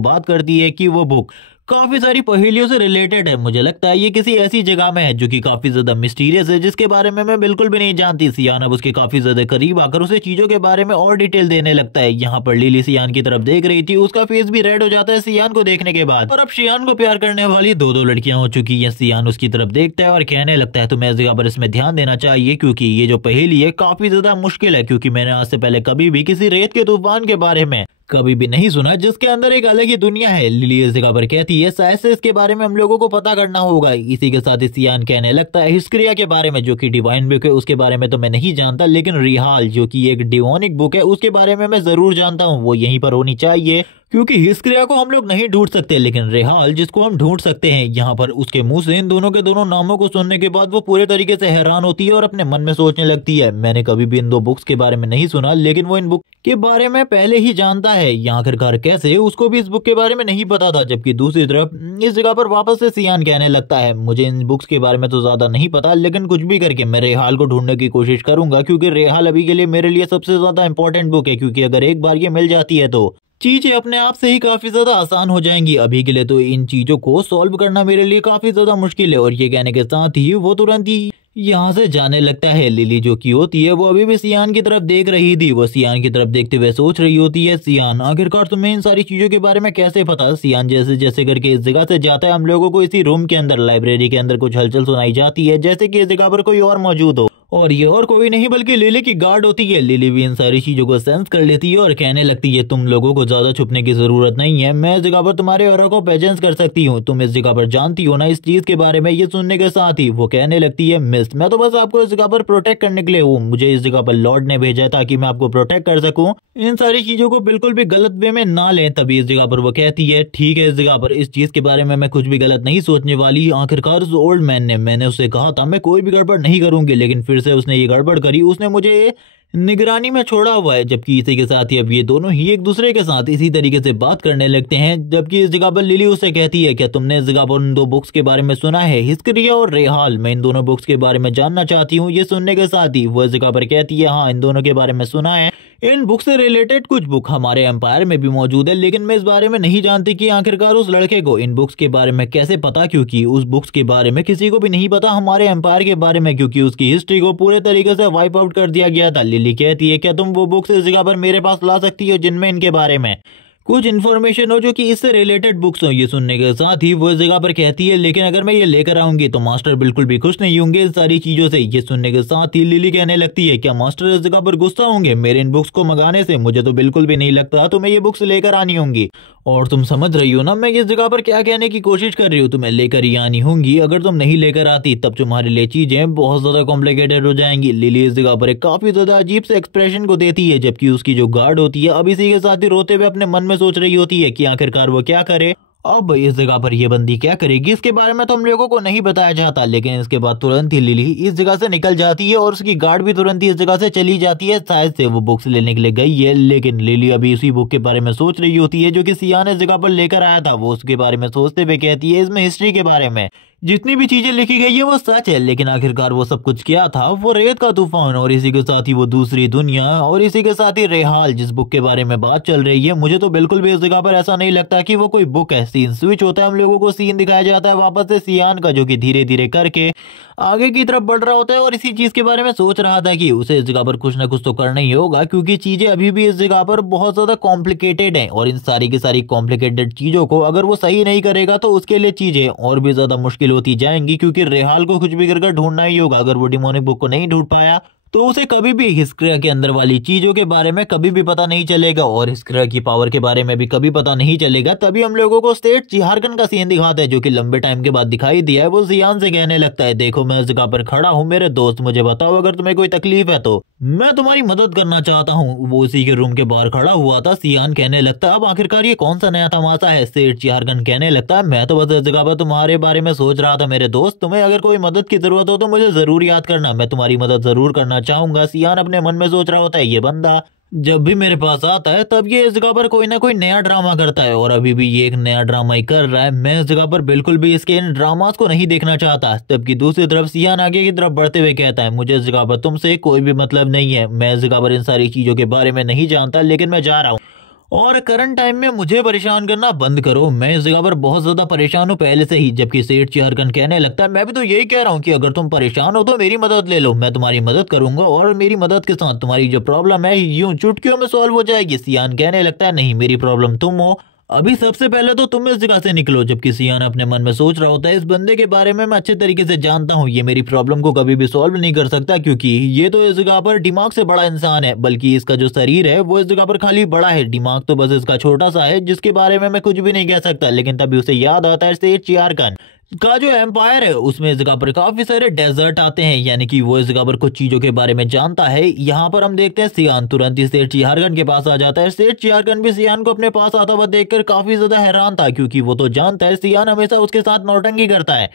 बात करती है कि वो बुक काफी सारी पहेलियों से रिलेटेड है। मुझे लगता है ये किसी ऐसी जगह में है जो कि काफी ज्यादा मिस्टीरियस है, जिसके बारे में मैं बिल्कुल भी नहीं जानती। सियान अब उसके काफी ज्यादा करीब आकर उसे चीजों के बारे में और डिटेल देने लगता है। यहाँ पर लिली सियान की तरफ देख रही थी, उसका फेस भी रेड हो जाता है सियान को देखने के बाद। और अब सियान को प्यार करने वाली दो लड़कियां हो चुकी है। सियान उसकी तरफ देखता है और कहने लगता है तुम्हें इस जगह पर इसमें ध्यान देना चाहिए, क्योंकि ये जो पहेली है काफी ज्यादा मुश्किल है, क्योंकि मैंने आज से पहले कभी भी किसी रेत के तूफान के बारे में कभी भी नहीं सुना जिसके अंदर एक अलग ही दुनिया है। लिली इस जगह पर कहती है शायद से इसके बारे में हम लोगों को पता करना होगा। इसी के साथ ही सियान कहने लगता है हिस्क्रिया के बारे में, जो कि डिवाइन बुक है, उसके बारे में तो मैं नहीं जानता, लेकिन रिहाल जो कि एक डिवोनिक बुक है उसके बारे में मैं जरूर जानता हूँ। वो यहीं पर होनी चाहिए, क्योंकि हिस्क्रिया को हम लोग नहीं ढूंढ सकते, लेकिन रेहाल जिसको हम ढूंढ सकते हैं। यहाँ पर उसके मुंह से इन दोनों के दोनों नामों को सुनने के बाद वो पूरे तरीके से हैरान होती है और अपने मन में सोचने लगती है मैंने कभी भी इन दो बुक्स के बारे में नहीं सुना, लेकिन वो इन बुक के बारे में पहले ही जानता है। यहाँ आखिरकार कैसे उसको भी इस बुक के बारे में नहीं पता था। जबकि दूसरी तरफ इस जगह पर वापस से सियान कहने लगता है मुझे इन बुक्स के बारे में तो ज्यादा नहीं पता, लेकिन कुछ भी करके मैं रेहाल को ढूंढने की कोशिश करूंगा, क्योंकि रेहाल अभी के लिए मेरे लिए सबसे ज्यादा इंपॉर्टेंट बुक है, क्योंकि अगर एक बार ये मिल जाती है तो चीजें अपने आप से ही काफी ज्यादा आसान हो जाएंगी। अभी के लिए तो इन चीजों को सॉल्व करना मेरे लिए काफी ज्यादा मुश्किल है। और ये कहने के साथ ही वो तुरंत ही यहाँ से जाने लगता है। लिली जो की होती है वो अभी भी सियान की तरफ देख रही थी। वो सियान की तरफ देखते हुए सोच रही होती है सियान आखिरकार तुम्हें इन सारी चीजों के बारे में कैसे पता। सियान जैसे जैसे करके इस जगह से जाता है, हम लोगों को इसी रूम के अंदर लाइब्रेरी के अंदर कुछ हलचल सुनाई जाती है, जैसे कि इस जगह पर कोई और मौजूद हो, और ये और कोई नहीं बल्कि लिली की गार्ड होती है। लिली भी इन सारी चीजों को सेंस कर लेती है और कहने लगती है तुम लोगों को ज्यादा छुपने की जरूरत नहीं है, मैं इस जगह पर तुम्हारे और को प्रेजेंस कर सकती हूँ, तुम इस जगह पर जानती हो ना इस चीज के बारे में। ये सुनने के साथ ही वो कहने लगती है मिस मैं तो बस आपको इस जगह पर प्रोटेक्ट करने के लिए हूँ, मुझे इस जगह पर लॉर्ड ने भेजा है ताकि मैं आपको प्रोटेक्ट कर सकूं, इन सारी चीजों को बिल्कुल भी गलत वे में ना लें। तभी इस जगह पर वो कहती है ठीक है इस जगह पर इस चीज के बारे में मैं कुछ भी गलत नहीं सोचने वाली। आखिरकार उस ओल्ड मैन मैंने उससे कहा था मैं कोई भी गड़बड़ नहीं करूंगी, लेकिन फिर से उसने ये गड़बड़ करी, उसने मुझे निगरानी में छोड़ा हुआ है। जबकि इसी के साथ ही अब ये दोनों ही एक दूसरे के साथ इसी तरीके से बात करने लगते हैं। जबकि इस जगह पर लिली उससे कहती है क्या तुमने इस जगह पर उन दो बुक्स के बारे में सुना है, हिस्क्रिया और रेहाल, मैं इन दोनों बुक्स के बारे में जानना चाहती हूँ। ये सुनने के साथ ही वो इस जगह पर कहती है हाँ इन दोनों के बारे में सुना है, इन बुक से रिलेटेड कुछ बुक हमारे एम्पायर में भी मौजूद है, लेकिन मैं इस बारे में नहीं जानती कि आखिरकार उस लड़के को इन बुक्स के बारे में कैसे पता, क्योंकि उस बुक्स के बारे में किसी को भी नहीं पता हमारे एम्पायर के बारे में, क्योंकि उसकी हिस्ट्री को पूरे तरीके से वाइप आउट कर दिया गया था। लिली कहती है क्या तुम वो बुक्स इस जगह पर मेरे पास ला सकती हो जिनमें इनके बारे में कुछ इन्फॉर्मेशन हो जो कि इससे रिलेटेड बुक्स हो। ये सुनने के साथ ही वो इस जगह पर कहती है लेकिन अगर मैं ये लेकर आऊंगी तो मास्टर बिल्कुल भी खुश नहीं होंगे इन सारी चीजों से। ये सुनने के साथ ही लिली कहने लगती है क्या मास्टर इस जगह पर गुस्सा होंगे मेरे इन बुक्स को मंगाने से, मुझे तो बिल्कुल भी नहीं लगता तुम्हें ये बुक्स लेकर आनी होंगी। और तुम समझ रही हो ना मैं इस जगह पर क्या कहने की कोशिश कर रही हूँ, तुम्हें लेकर ही आनी होंगी, अगर तुम नहीं लेकर आती तब तुम्हारे लिए चीजें बहुत ज्यादा कॉम्प्लिकेटेड हो जाएंगी। लिली इस जगह पर एक काफी ज्यादा अजीब से एक्सप्रेशन को देती है, जबकि उसकी जो गार्ड होती है अब इसी के साथ ही रोते हुए अपने मन में सोच रही होती है कि आखिरकार वो क्या करे, अब इस जगह पर ये बंदी क्या करेगी, इसके बारे में तो हम लोगों को नहीं बताया जाता। लेकिन इसके बाद तुरंत ही लिली इस जगह से निकल जाती है और उसकी गार्ड भी तुरंत ही इस जगह से चली जाती है, शायद से वो बुक्स लेने के लिए गई है। लेकिन लिली अभी उसी बुक के बारे में सोच रही होती है जो कि सियान इस जगह पर लेकर आया था। वो उसके बारे में सोचते हुए कहती है इसमें हिस्ट्री के बारे में जितनी भी चीजें लिखी गई है वो सच है, लेकिन आखिरकार वो सब कुछ क्या था, वो रेत का तूफान और इसी के साथ ही वो दूसरी दुनिया और इसी के साथ ही रेहाल जिस बुक के बारे में बात चल रही है। मुझे तो बिल्कुल भी इस जगह पर ऐसा नहीं लगता कि वो कोई बुक है। सीन स्विच होता है, हम लोगों को सीन दिखाया जाता है वापस से सियान का, जो कि धीरे धीरे करके आगे की तरफ बढ़ रहा होता है और इसी चीज के बारे में सोच रहा था कि उसे इस जगह पर कुछ ना कुछ तो करना ही होगा, क्योंकि चीजें अभी भी इस जगह पर बहुत ज्यादा कॉम्प्लिकेटेड हैं और इन सारी की सारी कॉम्प्लिकेटेड चीजों को अगर वो सही नहीं करेगा तो उसके लिए चीजें और भी ज्यादा मुश्किल होती जाएंगी, क्योंकि रेहाल को कुछ भी करके ढूंढना ही होगा। अगर वो डिमोनिक बुक को नहीं ढूंढ पाया तो उसे कभी भी हिस्क्रिया के अंदर वाली चीजों के बारे में कभी भी पता नहीं चलेगा और हिस्क्रिया की पावर के बारे में भी कभी पता नहीं चलेगा। तभी हम लोगों को सेठ चिहारकन का सीन दिखाता है जो कि लंबे टाइम के बाद दिखाई दिया है। वो जियान से कहने लगता है, देखो मैं इस जगह पर खड़ा हूँ मेरे दोस्त, मुझे बताओ अगर तुम्हें कोई तकलीफ है तो मैं तुम्हारी मदद करना चाहता हूँ। वो उसी के रूम के बाहर खड़ा हुआ था। सियान कहने लगता है, अब आखिरकार ये कौन सा नया तमाशा है। सेठ चिहारकन कहने लगता है, मैं तो बस इस जगह पर तुम्हारे बारे में सोच रहा था मेरे दोस्त, तुम्हें अगर कोई मदद की जरूरत हो तो मुझे जरूर याद करना, मैं तुम्हारी मदद जरूर करना चाहूंगा। सियान अपने मन में सोच रहा होता है, ये बंदा जब भी मेरे पास आता है तब ये इस जगह पर कोई ना कोई नया ड्रामा करता है और अभी भी ये एक नया ड्रामा ही कर रहा है। मैं इस जगह पर बिल्कुल भी इसके इन ड्रामास को नहीं देखना चाहता। तबकि दूसरी तरफ सियान आगे की तरफ बढ़ते हुए कहता है, मुझे इस जगह पर तुमसे कोई भी मतलब नहीं है, मैं इस जगह पर इन सारी चीजों के बारे में नहीं जानता, लेकिन मैं जा रहा हूँ और करंट टाइम में मुझे परेशान करना बंद करो, मैं इस जगह पर बहुत ज्यादा परेशान हूँ पहले से ही। जबकि सेठ चिहारकन कहने लगता है, मैं भी तो यही कह रहा हूँ कि अगर तुम परेशान हो तो मेरी मदद ले लो, मैं तुम्हारी मदद करूंगा और मेरी मदद के साथ तुम्हारी जो प्रॉब्लम है यूं चुटकियों में सॉल्व हो जाएगी। सियान कहने लगता है, नहीं मेरी प्रॉब्लम तुम हो, अभी सबसे पहले तो तुम इस जगह से निकलो। जबकि सियान अपने मन में सोच रहा होता है, इस बंदे के बारे में मैं अच्छे तरीके से जानता हूँ, ये मेरी प्रॉब्लम को कभी भी सॉल्व नहीं कर सकता क्योंकि ये तो इस जगह पर दिमाग से बड़ा इंसान है, बल्कि इसका जो शरीर है वो इस जगह पर खाली बड़ा है, दिमाग तो बस इसका छोटा सा है जिसके बारे में मैं कुछ भी नहीं कह सकता। लेकिन तभी उसे याद आता है सेठ चिहारकन का जो एम्पायर है उसमें इस जगह पर काफी सारे डेजर्ट आते हैं, यानी कि वो इस जगह पर कुछ चीजों के बारे में जानता है। यहाँ पर हम देखते हैं सियान तुरंत ही सेठ चिहारकन के पास आ जाता है। सेठ चिहारकन भी सियान को अपने पास आता हुआ देखकर काफी ज्यादा हैरान था क्योंकि वो तो जानता है सियान हमेशा उसके साथ नौटंकी करता है।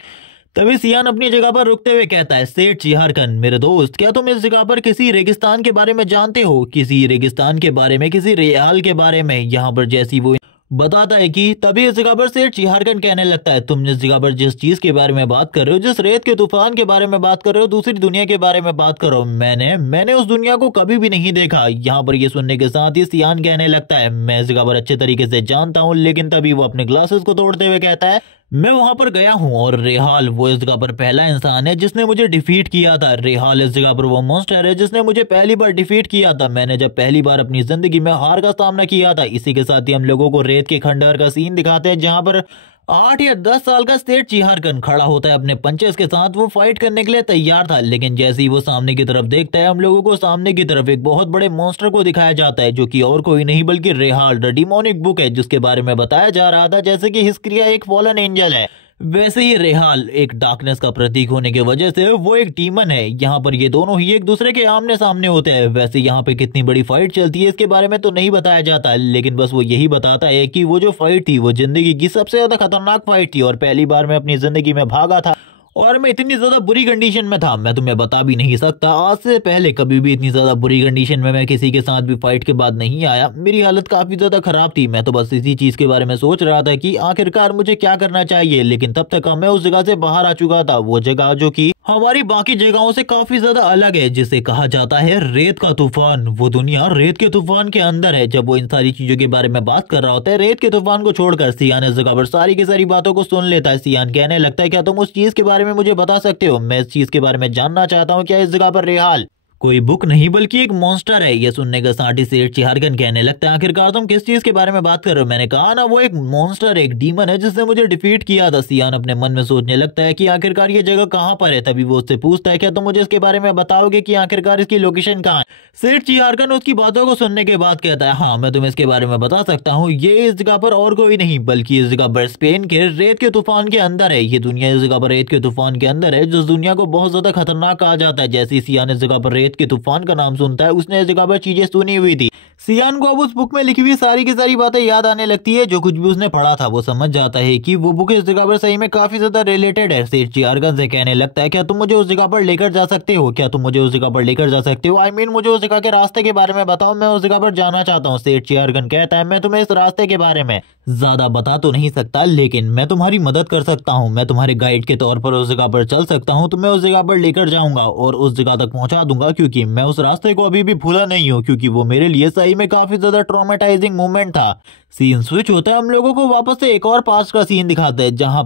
तभी सियान अपनी जगह पर रुकते हुए कहता है, सेठ चिहारकन मेरे दोस्त, क्या तुम इस जगह पर किसी रेगिस्तान के बारे में जानते हो, किसी रेगिस्तान के बारे में, किसी रेहाल के बारे में, यहाँ पर जैसी वो बताता है कि तभी इस जगह पर सेठ चिहारकन कहने लगता है, तुम जिस जगह पर जिस चीज के बारे में बात कर रहे हो, जिस रेत के तूफान के बारे में बात कर रहे हो, दूसरी दुनिया के बारे में बात कर रहे हो, मैंने उस दुनिया को कभी भी नहीं देखा। यहाँ पर ये सुनने के साथ ही सियान कहने लगता है, मैं इस जगह पर अच्छे तरीके से जानता हूँ। लेकिन तभी वो अपने ग्लासेस को तोड़ते हुए कहता है, मैं वहां पर गया हूँ और रेहाल वो इस जगह पर पहला इंसान है जिसने मुझे डिफीट किया था। रेहाल इस जगह पर वो मॉन्स्टर है जिसने मुझे पहली बार डिफीट किया था, मैंने जब पहली बार अपनी जिंदगी में हार का सामना किया था। इसी के साथ ही हम लोगों को रेत के खंडहर का सीन दिखाते हैं जहां पर 8 या 10 साल का सेठ चिहारकन खड़ा होता है अपने पंचेस के साथ। वो फाइट करने के लिए तैयार था, लेकिन जैसे ही वो सामने की तरफ देखता है हम लोगों को सामने की तरफ एक बहुत बड़े मॉन्स्टर को दिखाया जाता है जो कि और कोई नहीं बल्कि रेहाल द डिमोनिक बुक है, जिसके बारे में बताया जा रहा था जैसे कि हिस्क्रिया एक फॉलन एंजल है, वैसे ही रेहाल एक डार्कनेस का प्रतीक होने की वजह से वो एक डीमन है। यहाँ पर ये दोनों ही एक दूसरे के आमने सामने होते हैं। वैसे यहाँ पे कितनी बड़ी फाइट चलती है इसके बारे में तो नहीं बताया जाता, लेकिन बस वो यही बताता है कि वो जो फाइट थी वो जिंदगी की सबसे ज्यादा खतरनाक फाइट थी और पहली बार मैं अपनी जिंदगी में भागा था और मैं इतनी ज्यादा बुरी कंडीशन में था, मैं तुम्हें बता भी नहीं सकता। आज से पहले कभी भी इतनी ज्यादा बुरी कंडीशन में मैं किसी के साथ भी फाइट के बाद नहीं आया। मेरी हालत काफी ज्यादा खराब थी, मैं तो बस इसी चीज के बारे में सोच रहा था कि आखिरकार मुझे क्या करना चाहिए। लेकिन तब तक मैं उस जगह से बाहर आ चुका था, वो जगह जो कि हमारी बाकी जगहों से काफी ज्यादा अलग है, जिसे कहा जाता है रेत का तूफान। वो दुनिया रेत के तूफान के अंदर है। जब वो इन सारी चीजों के बारे में बात कर रहा होता है, रेत के तूफान को छोड़कर सियान इस जगह पर सारी की सारी बातों को सुन लेता है। सियान कहने लगता है, क्या तुम उस चीज के बारे में मुझे बता सकते हो, मैं इस चीज के बारे में जानना चाहता हूँ। क्या इस जगह पर रेहाल कोई बुक नहीं बल्कि एक मॉन्स्टर है। ये सुनने के साथ ही सेठ चिहारकन कहने लगता है, आखिरकार तुम किस चीज के बारे में बात कर रहे हो। मैंने कहा ना वो एक मॉन्स्टर एक डीमन है जिसने मुझे डिफीट किया था। सियान अपने मन में सोचने लगता है कि आखिरकार ये जगह कहाँ पर है। तभी वो उससे पूछता है, क्या तुम मुझे इसके बारे में बताओगे कि आखिरकार इसकी लोकेशन कहाँ है। सेठ चिहारकन उसकी बातों को सुनने के बाद कहता है, हाँ मैं तुम्हें इसके बारे में बता सकता हूँ। ये इस जगह पर और कोई नहीं बल्कि इस जगह पर स्पेन के रेत के तूफान के अंदर है। ये दुनिया इस जगह पर रेत के तूफान के अंदर है, जिस दुनिया को बहुत ज्यादा खतरनाक कहा जाता है। जैसे सियान इस जगह पर रेत के तूफान का नाम सुनता है, उसने इस जगह पर चीजें सुनी हुई थी। सियान को अब उस बुक में लिखी हुई सारी की सारी बातें याद आने लगती है। जो कुछ भी उसने पढ़ा था वो समझ जाता है कि वो बुक इस जगह पर सही में काफी ज्यादा रिलेटेड है। सेठ चिहारकन से कहने लगता है, क्या तुम मुझे उस जगह पर लेकर जा सकते हो, क्या तुम मुझे उस जगह पर लेकर जा सकते हो। आई मीन मुझे उस जगह के रास्ते के बारे में बताओ, मैं उस जगह पर जाना चाहता हूँ। सेठ चिहारकन कहता है, मैं तुम्हें इस रास्ते के बारे में ज्यादा बता तो नहीं सकता, लेकिन मैं तुम्हारी मदद कर सकता हूँ। मैं तुम्हारे गाइड के तौर पर उस जगह पर चल सकता हूँ, तुम्हें उस जगह पर लेकर जाऊंगा और उस जगह तक पहुंचा दूंगा, क्योंकि मैं उस रास्ते को अभी भी भूला नहीं हूँ, क्योंकि वो मेरे लिए सही में काफी ज्यादा ट्रॉमेटाइजिंग मोमेंट था। सीन स्विच होता है, हम लोगों को वापस से एक और पास्ट का सीन दिखाता है जहां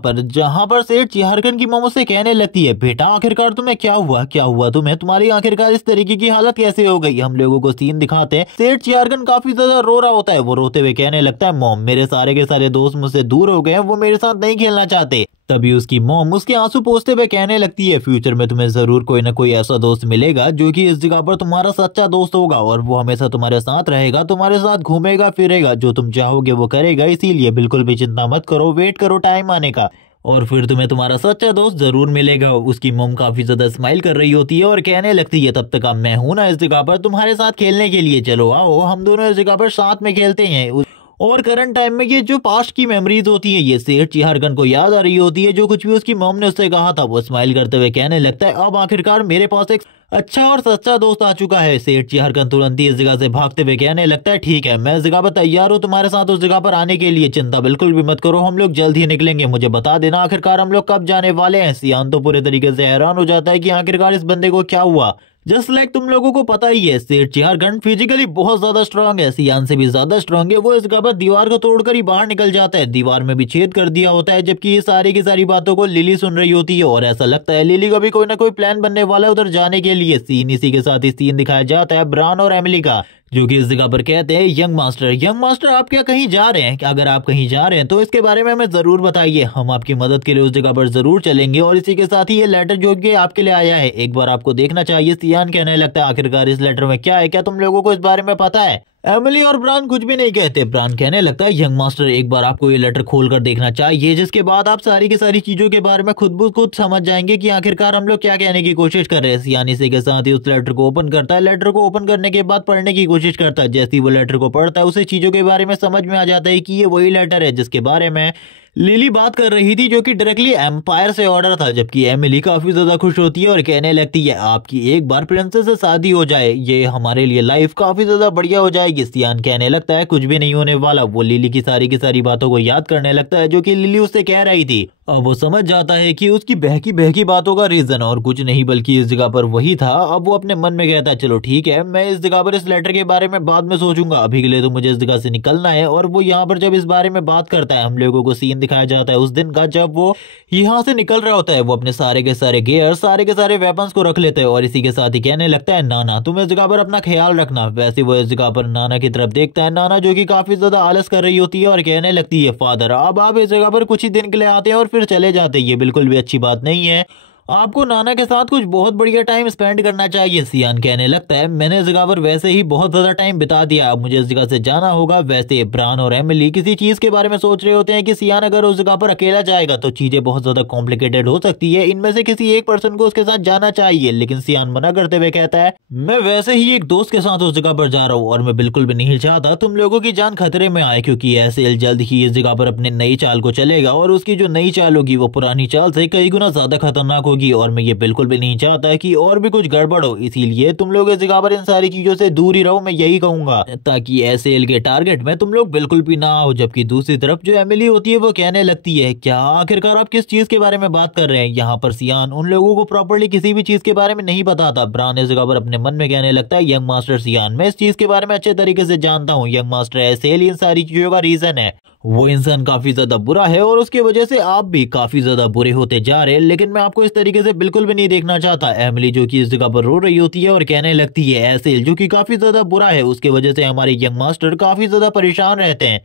पर सेठ चिहारकन की मॉम से कहने लगती है, बेटा आखिरकार तुम्हें क्या हुआ तुम्हें, तुम्हारी आखिरकार इस तरीके की हालत कैसे हो गई। हम लोगों को सीन दिखाते हैं, सेठ चिहारकन काफी ज्यादा रो रहा होता है। वो रोते हुए कहने लगता है, मॉम मेरे सारे के सारे दोस्त मुझसे दूर हो गए हैं, वो मेरे साथ नहीं खेलना चाहते। तभी उसकी मॉम उसके आंसू पोंछते हुए कहने लगती है फ्यूचर में तुम्हें जरूर कोई ना कोई ऐसा दोस्त मिलेगा जो कि इस जगह पर तुम्हारा सच्चा दोस्त होगा और वो हमेशा तुम्हारे साथ रहेगा, तुम्हारे साथ घूमेगा फिरेगा, जो तुम चाहोगे वो करेगा। इसीलिए बिल्कुल भी चिंता मत करो, वेट करो टाइम आने का और फिर तुम्हें तुम्हारा सच्चा दोस्त जरूर मिलेगा। उसकी मॉम काफी ज्यादा स्माइल कर रही होती है और कहने लगती है तब तक अब मैं हूं ना इस जगह पर तुम्हारे साथ खेलने के लिए, चलो आओ हम दोनों इस जगह पर साथ में खेलते हैं। और करंट टाइम में ये जो पास्ट की मेमोरीज होती है ये सेठ चिहारगन को याद आ रही होती है, जो कुछ भी उसकी मॉम ने उससे कहा था। वो स्माइल करते हुए कहने लगता है अब आखिरकार मेरे पास एक अच्छा और सच्चा दोस्त आ चुका है। सेठ चिहारगन तुरंत ही इस जगह से भागते हुए कहने लगता है ठीक है मैं इस जगह पर तैयार हूँ तुम्हारे साथ उस जगह पर आने के लिए, चिंता बिल्कुल भी मत करो, हम लोग जल्द ही निकलेंगे, मुझे बता देना आखिरकार हम लोग कब जाने वाले हैं। सियान तो पूरे तरीके से हैरान हो जाता है कि आखिरकार इस बंदे को क्या हुआ। जस्ट लाइक तुम लोगों को पता ही है सेठ चिहारगन फिजिकली बहुत ज्यादा स्ट्रांग है, सियान से भी ज्यादा स्ट्रांग है। वो इस जगह पर दीवार को तोड़कर ही बाहर निकल जाता है, दीवार में भी छेद कर दिया होता है, जबकि ये सारी की सारी बातों को लिली सुन रही होती है और ऐसा लगता है लिली का भी कोई ना कोई प्लान बनने वाला है उधर जाने के लिए। सीन इसी के साथ ही सीन दिखाया जाता है ब्रान और एमिली का, जो कि इस जगह पर कहते हैं यंग मास्टर आप क्या कहीं जा रहे हैं? अगर आप कहीं जा रहे हैं तो इसके बारे में हमें जरूर बताइए, हम आपकी मदद के लिए उस जगह पर जरूर चलेंगे। और इसी के साथ ही ये लेटर जो कि आपके लिए आया है एक बार आपको देखना चाहिए। सियान कहने लगता है आखिरकार इस लेटर में क्या है, क्या तुम लोगों को इस बारे में पता है? एमिली और ब्रान कुछ भी नहीं कहते। ब्रान कहने लगता है यंग मास्टर एक बार आपको ये लेटर खोलकर देखना चाहिए, जिसके बाद आप सारी की सारी चीजों के बारे में खुद ब खुद समझ जाएंगे कि आखिरकार हम लोग क्या कहने की कोशिश कर रहे हैं। सियान इसी के साथ ही उस लेटर को ओपन करता है, लेटर को ओपन करने के बाद पढ़ने की कोशिश करता है। जैसे ही वो लेटर को पढ़ता है उसे चीजों के बारे में समझ में आ जाता है कि ये वही लेटर है जिसके बारे में लिली बात कर रही थी, जो कि डायरेक्टली एम्पायर से ऑर्डर था। जबकि एमिली काफी ज्यादा खुश होती है और कहने लगती है आपकी एक बार प्रिंसेस से शादी हो जाए, ये हमारे लिए लाइफ काफी ज्यादा बढ़िया हो जाएगी। सियान कहने लगता है कुछ भी नहीं होने वाला। वो लिली की सारी बातों को याद करने लगता है जो कि लिली उससे कह रही थी। अब वो समझ जाता है कि उसकी बहकी बहकी बातों का रीजन और कुछ नहीं बल्कि इस जगह पर वही था। अब वो अपने मन में कहता है चलो ठीक है मैं इस जगह पर इस लेटर के बारे में बाद में सोचूंगा, अभी के लिए तो मुझे इस जगह से निकलना है। और वो यहाँ पर जब इस बारे में बात करता है हम लोगों को सीन दिखाया जाता है उस दिन का, जब वो यहाँ से निकल रहा होता है। वो अपने सारे के सारे गियर सारे के सारे वेपन्स को रख लेते हैं और इसी के साथ ही कहने लगता है नाना तुम इस जगह पर अपना ख्याल रखना। वैसे वो इस जगह पर नाना की तरफ देखता है, नाना जो कि काफी ज्यादा आलस कर रही होती है और कहने लगती है फादर अब आप इस जगह पर कुछ ही दिन के लिए आते हैं और फिर चले जाते हैं, ये बिल्कुल भी अच्छी बात नहीं है, आपको नाना के साथ कुछ बहुत बढ़िया टाइम स्पेंड करना चाहिए। सियान कहने लगता है मैंने इस जगह पर वैसे ही बहुत ज्यादा टाइम बिता दिया, अब मुझे इस जगह से जाना होगा। वैसे ब्रान और एमिली किसी चीज के बारे में सोच रहे होते हैं कि सियान अगर उस जगह पर अकेला जाएगा तो चीजें बहुत ज्यादा कॉम्प्लिकेटेड हो सकती है, इनमें से किसी एक पर्सन को उसके साथ जाना चाहिए। लेकिन सियान मना करते हुए कहता है मैं वैसे ही एक दोस्त के साथ उस जगह पर जा रहा हूँ और मैं बिल्कुल भी नहीं चाहता तुम लोगों की जान खतरे में आए, क्योंकि ऐसे जल्द ही इस जगह पर अपने नई चाल को चलेगा और उसकी जो नई चाल होगी वो पुरानी चाल से कई गुना ज्यादा खतरनाक होगी और मैं ये बिल्कुल भी नहीं चाहता कि और भी कुछ गड़बड़ हो। इसीलिए तुम लोग इस जगह पर इन सारी चीजों से दूर ही रहो, मैं यही कहूंगा, ताकि एसएल के टारगेट में तुम लोग बिल्कुल भी ना आओ। जबकि दूसरी तरफ जो एमिली होती है वो कहने लगती है क्या आखिरकार आप किस चीज के बारे में बात कर रहे हैं? यहाँ पर सियान उन लोगों को प्रॉपर्ली किसी भी चीज के बारे में नहीं पता था। ब्रान इस जगह पर अपने मन में कहने लगता है यंग मास्टर सियान मैं इस चीज के बारे में अच्छे तरीके से जानता हूँ, यंग मास्टर एसएल इन सारी चीजों का रीजन है, वो इंसान काफी ज्यादा बुरा है और उसकी वजह से आप भी काफी ज्यादा बुरे होते जा रहे हैं, लेकिन मैं आपको इस तरीके से बिल्कुल भी नहीं देखना चाहता। एमिली जो कि इस जगह पर रो रही होती है और कहने लगती है एसेल जो कि काफी ज्यादा बुरा है, उसकी वजह से हमारे यंग मास्टर काफी ज्यादा परेशान रहते हैं,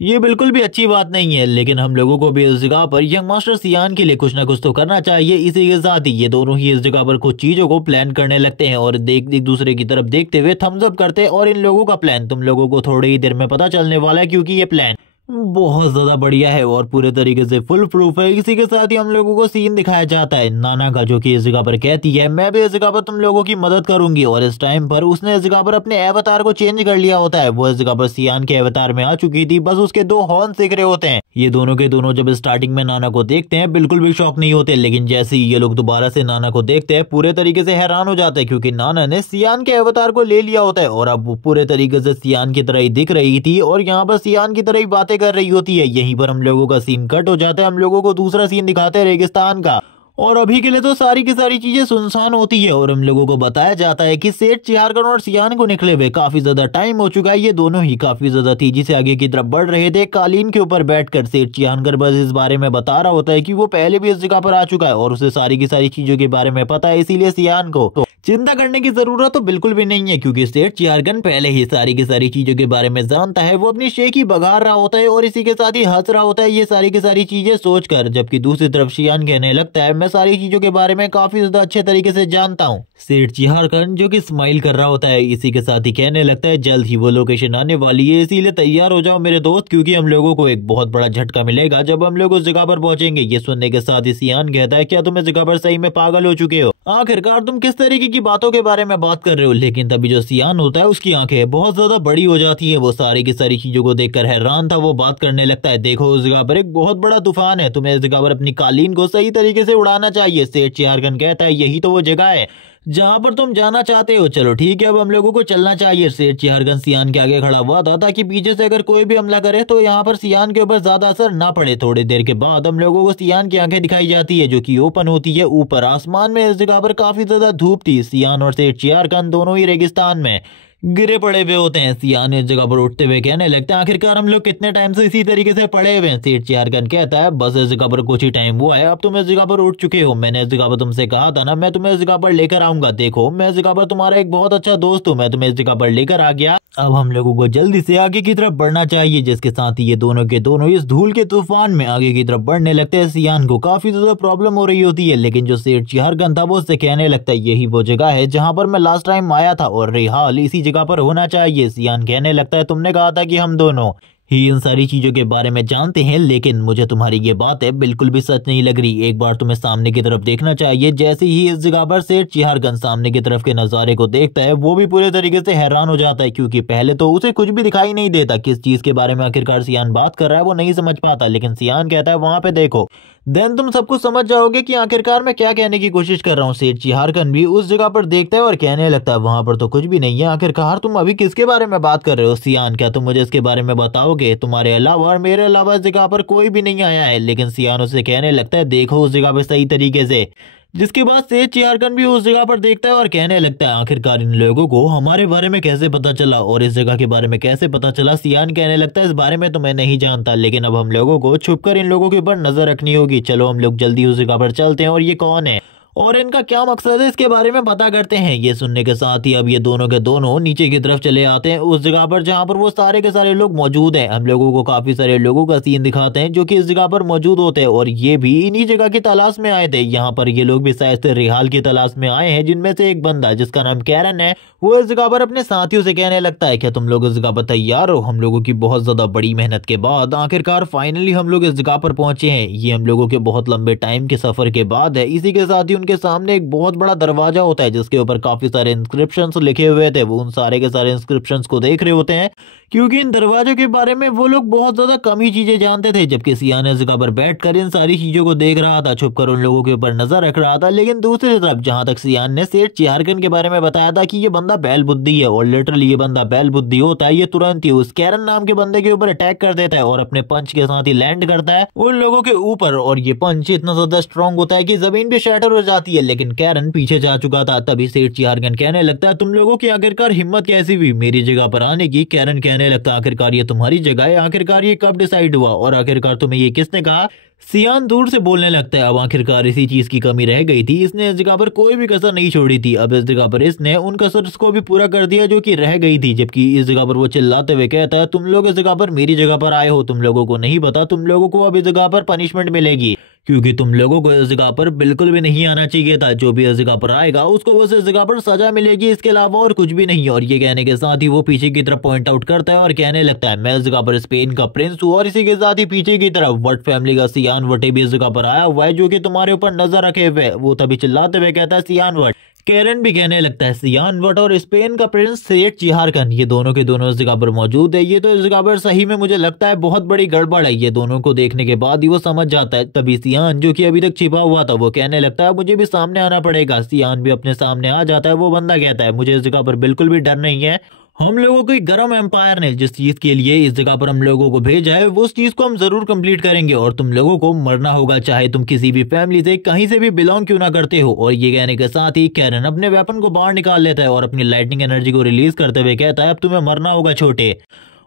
ये बिल्कुल भी अच्छी बात नहीं है। लेकिन हम लोगों को भी इस जगह पर यंग मास्टर सियान के लिए कुछ ना कुछ तो करना चाहिए। इसी के साथ ही ये दोनों ही इस जगह पर कुछ चीजों को प्लान करने लगते हैं और एक दूसरे की तरफ देखते हुए थम्स अप करते हैं। और इन लोगों का प्लान तुम लोगों को थोड़ी ही देर में पता चलने वाला है, क्योंकि ये प्लान बहुत ज्यादा बढ़िया है और पूरे तरीके से फुल प्रूफ है। इसी के साथ ही हम लोगों को सीन दिखाया जाता है नाना का, जो कि इस जगह पर कहती है मैं भी इस जगह पर तुम लोगों की मदद करूंगी। और इस टाइम पर उसने इस जगह पर अपने अवतार को चेंज कर लिया होता है, वो इस जगह पर सियान के अवतार में आ चुकी थी, बस उसके दो हॉर्न दिख रहे होते हैं। ये दोनों के दोनों जब स्टार्टिंग में नाना को देखते हैं बिल्कुल भी शॉक नहीं होते, लेकिन जैसे ही ये लोग दोबारा से नाना को देखते हैं पूरे तरीके से हैरान हो जाते हैं, क्योंकि नाना ने सियान के अवतार को ले लिया होता है और अब वो पूरे तरीके से सियान की तरह ही दिख रही थी और यहाँ पर सियान की तरह ही बातें कर रही होती है। यहीं पर हम लोगों का सीन कट हो जाता है, हम लोगों को दूसरा सीन दिखाते हैं रेगिस्तान का। और अभी के लिए तो सारी की सारी चीजें सुनसान होती है और हम लोगों को बताया जाता है कि सेठ चिहारगन और सियान को निकले हुए काफी ज्यादा टाइम हो चुका है। ये दोनों ही काफी ज्यादा तेजी से आगे की तरफ बढ़ रहे थे। कालीन के ऊपर बैठकर सेठ चिहारगन बस इस बारे में बता रहा होता है कि वो पहले भी इस जगह पर आ चुका है और उसे सारी की सारी चीजों के बारे में पता है, इसीलिए सियान को चिंता करने की जरूरत तो बिल्कुल भी नहीं है, क्योंकि सेठ चियारगन पहले ही सारी की सारी चीजों के बारे में जानता है। वो अपनी शेख ही बघार रहा होता है और इसी के साथ ही हंस रहा होता है ये सारी की सारी चीजें सोचकर। जबकि दूसरी तरफ शियान कहने लगता है मैं सारी चीजों के बारे में काफी ज्यादा अच्छे तरीके से जानता हूँ। सेठ चियारगन जो कि स्माइल कर रहा होता है इसी के साथ ही कहने लगता है जल्द ही वो लोकेशन आने वाली है, इसीलिए तैयार हो जाओ मेरे दोस्त, क्योंकि हम लोगों को एक बहुत बड़ा झटका मिलेगा जब हम लोग उस जगह पर पहुंचेंगे। ये सुनने के साथ ही शियान कहता है क्या तुम इस जगह पर सही में पागल हो चुके हो? आखिरकार तुम किस तरीके की बातों के बारे में बात कर रहे हो? लेकिन तभी जो शियान होता है उसकी आंखें बहुत ज्यादा बड़ी हो जाती है। वो सारी की सारी चीजों को देखकर हैरान था। वो बात करने लगता है देखो उस जगह पर एक बहुत बड़ा तूफान है, तुम्हें इस जगह पर अपनी कालीन को सही तरीके से उड़ाना चाहिए। सेठ चियारगन कहता है यही तो वो जगह है जहाँ पर तुम जाना चाहते हो। चलो ठीक है अब हम लोगों को चलना चाहिए। सेठ चियारगन शियान के आगे खड़ा हुआ था ताकि पीछे से अगर कोई भी हमला करे तो यहाँ पर शियान के ऊपर ज्यादा असर ना पड़े। थोड़ी देर के बाद हम लोगों को शियान की आंखें दिखाई जाती है जो कि ओपन होती है। ऊपर आसमान में इस जगह पर काफी ज्यादा धूप थी। शियान और सेठ चियारगन दोनों ही रेगिस्तान में गिरे पड़े हुए होते हैं। शियान इस जगह पर उठते हुए कहने लगता है आखिरकार हम लोग कितने टाइम से इसी तरीके से पड़े हुए हैं? सेठ चियारगन कहता है बस इस जगह पर कुछ ही टाइम हुआ है, अब तुम इस जगह पर उठ चुके हो। मैंने इस जगह पर तुमसे कहा था ना मैं तुम्हें इस जगह पर लेकर आऊंगा। देखो मैं इस जगह पर तुम्हारा एक बहुत अच्छा दोस्त हूँ, मैं तुम्हें इस जगह पर लेकर आ गया। अब हम लोगों को जल्दी से आगे की तरफ बढ़ना चाहिए। जिसके साथ ही ये दोनों के दोनों इस धूल के तूफान में आगे की तरफ बढ़ने लगते हैं। शियान को काफी ज्यादा प्रॉब्लम हो रही होती है, लेकिन जो सेठ चियारगन था वो उससे कहने लगता है यही वो जगह है जहाँ पर मैं लास्ट टाइम आया था और रेहाल इसी जगह पर होना चाहिए। शियान कहने लगता है तुमने कहा था कि हम दोनों ही इन सारी चीजों के बारे में जानते हैं, लेकिन मुझे तुम्हारी ये बात है बिल्कुल भी सच नहीं लग रही। एक बार तुम्हें सामने की तरफ देखना चाहिए। जैसे ही इस जगह पर सेठ चियारगन सामने की तरफ के नजारे को देखता है वो भी पूरे तरीके से हैरान हो जाता है, क्योंकि पहले तो उसे कुछ भी दिखाई नहीं देता। किस चीज के बारे में आखिरकार शियान बात कर रहा है वो नहीं समझ पाता, लेकिन शियान कहता है वहां पे देखो, देन तुम सब कुछ समझ जाओगे कि आखिरकार मैं क्या कहने की कोशिश कर रहा हूँ। सेठ चियारगन भी उस जगह पर देखता है और कहने लगता है वहां पर तो कुछ भी नहीं है। आखिरकार तुम अभी किसके बारे में बात कर रहे हो? शियान क्या तुम मुझे इसके बारे में बताओगे? तुम्हारे अलावा और मेरे अलावा इस जगह पर कोई भी नहीं आया है। लेकिन शियान उसे कहने लगता है देखो उस जगह पर सही तरीके से। जिसके बाद सेठ चियारगन भी उस जगह पर देखता है और कहने लगता है आखिरकार इन लोगों को हमारे बारे में कैसे पता चला और इस जगह के बारे में कैसे पता चला? शियान कहने लगता है इस बारे में तो मैं नहीं जानता, लेकिन अब हम लोगों को छुपकर इन लोगों के ऊपर नजर रखनी होगी। चलो हम लोग जल्दी उस जगह पर चलते हैं और ये कौन है और इनका क्या मकसद है इसके बारे में पता करते हैं। ये सुनने के साथ ही अब ये दोनों के दोनों नीचे की तरफ चले आते हैं उस जगह पर जहां पर वो सारे के सारे लोग मौजूद हैं। हम लोगों को काफी सारे लोगों का सीन दिखाते हैं जो कि इस जगह पर मौजूद होते हैं और ये भी इन्हीं जगह की तलाश में आए थे। यहाँ पर ये लोग भी शायद से रेहाल की तलाश में आए हैं, जिनमें से एक बंदा जिसका नाम कैरन है वो इस जगह पर अपने साथियों से कहने लगता है क्या तुम लोग इस जगह पर तैयार हो? हम लोगों की बहुत ज्यादा बड़ी मेहनत के बाद आखिरकार फाइनली हम लोग इस जगह पर पहुंचे हैं। ये हम लोगों के बहुत लंबे टाइम के सफर के बाद है। इसी के साथ ही उनके सामने एक बहुत बड़ा दरवाजा होता है जिसके ऊपर काफी सारे इंस्क्रिप्शंस लिखे हुए थे। वो उन सारे के सारे इंस्क्रिप्शंस को देख रहे होते हैं, क्योंकि इन दरवाजों के बारे में वो लोग बहुत ज्यादा कम ही चीजें जानते थे। जबकि शियान इस जगह पर बैठकर इन सारी चीजों को देख रहा था, छुपकर उन लोगों के ऊपर नजर रख रहा था। लेकिन दूसरी तरफ जहां तक शियान ने सेठ चियारगन के बारे में बताया था कि ये बंदा बैल बुद्धि है और लिटरली ये बंदा बैल बुद्धि होता है, ये तुरंत ही उस कैरन नाम के बंदे के ऊपर अटैक कर देता है और अपने पंच के साथ ही लैंड करता है उन लोगों के ऊपर। और ये पंच इतना ज्यादा स्ट्रॉन्ग होता है कि जमीन भी शैटर हो जाती है, लेकिन कैरन पीछे जा चुका था। तभी सेठ चियारगन कहने लगता है तुम लोगों की आखिरकार हिम्मत कैसी हुई मेरी जगह पर आने की? कैरन कहने लगता है आखिरकार ये तुम्हारी जगह है, आखिरकार ये कब डिसाइड हुआ और आखिरकार तुम्हें ये किसने कहा? शियान दूर से बोलने लगता है अब आखिरकार इसी चीज की कमी रह गई थी, इसने इस जगह पर कोई भी कसर नहीं छोड़ी थी। अब इस जगह पर इसने उन कसर को भी पूरा कर दिया जो कि रह गई थी। जबकि इस जगह पर वो चिल्लाते हुए कहता है तुम लोग इस जगह पर मेरी जगह पर आए हो, तुम लोगों को नहीं पता तुम लोगों को अब इस जगह पर पनिशमेंट मिलेगी, क्योंकि तुम लोगों को इस जगह पर बिल्कुल भी नहीं आना चाहिए था। जो भी इस जगह पर आएगा उसको बस इस जगह पर सजा मिलेगी, इसके अलावा और कुछ भी नहीं। और ये कहने के साथ ही वो पीछे की तरफ पॉइंट आउट करता है और कहने लगता है मैं इस जगह पर स्पेन का प्रिंस हूँ और इसी के साथ ही पीछे की तरफ वट फैमिली का शियान वटे भी इस जगह पर आया हुआ है जो कि तुम्हारे ऊपर नजर रखे हुए। वो तभी चिल्लाते हुए कहता है शियान वट। कैरन भी कहने लगता है शियान वट और स्पेन का प्रिंस सेठ चियारगन ये दोनों के दोनों इस जगह पर मौजूद है। ये तो इस जगह पर सही में मुझे लगता है बहुत बड़ी गड़बड़ है। ये दोनों को देखने के बाद ही वो समझ जाता है। तभी शियान जो कि अभी तक छिपा हुआ था वो कहने लगता है मुझे भी सामने आना पड़ेगा। शियान भी अपने सामने आ जाता है। वो बंदा कहता है मुझे इस जगह पर बिल्कुल भी डर नहीं है, हम लोगों की गरम एम्पायर ने जिस चीज के लिए इस जगह पर हम लोगों को भेजा है वो उस चीज को हम जरूर कंप्लीट करेंगे और तुम लोगों को मरना होगा, चाहे तुम किसी भी फैमिली से कहीं से भी बिलोंग क्यों ना करते हो। और ये कहने के साथ ही कैरन अपने वेपन को बाहर निकाल लेता है और अपनी लाइटनिंग एनर्जी को रिलीज करते हुए कहता है अब तुम्हें मरना होगा छोटे।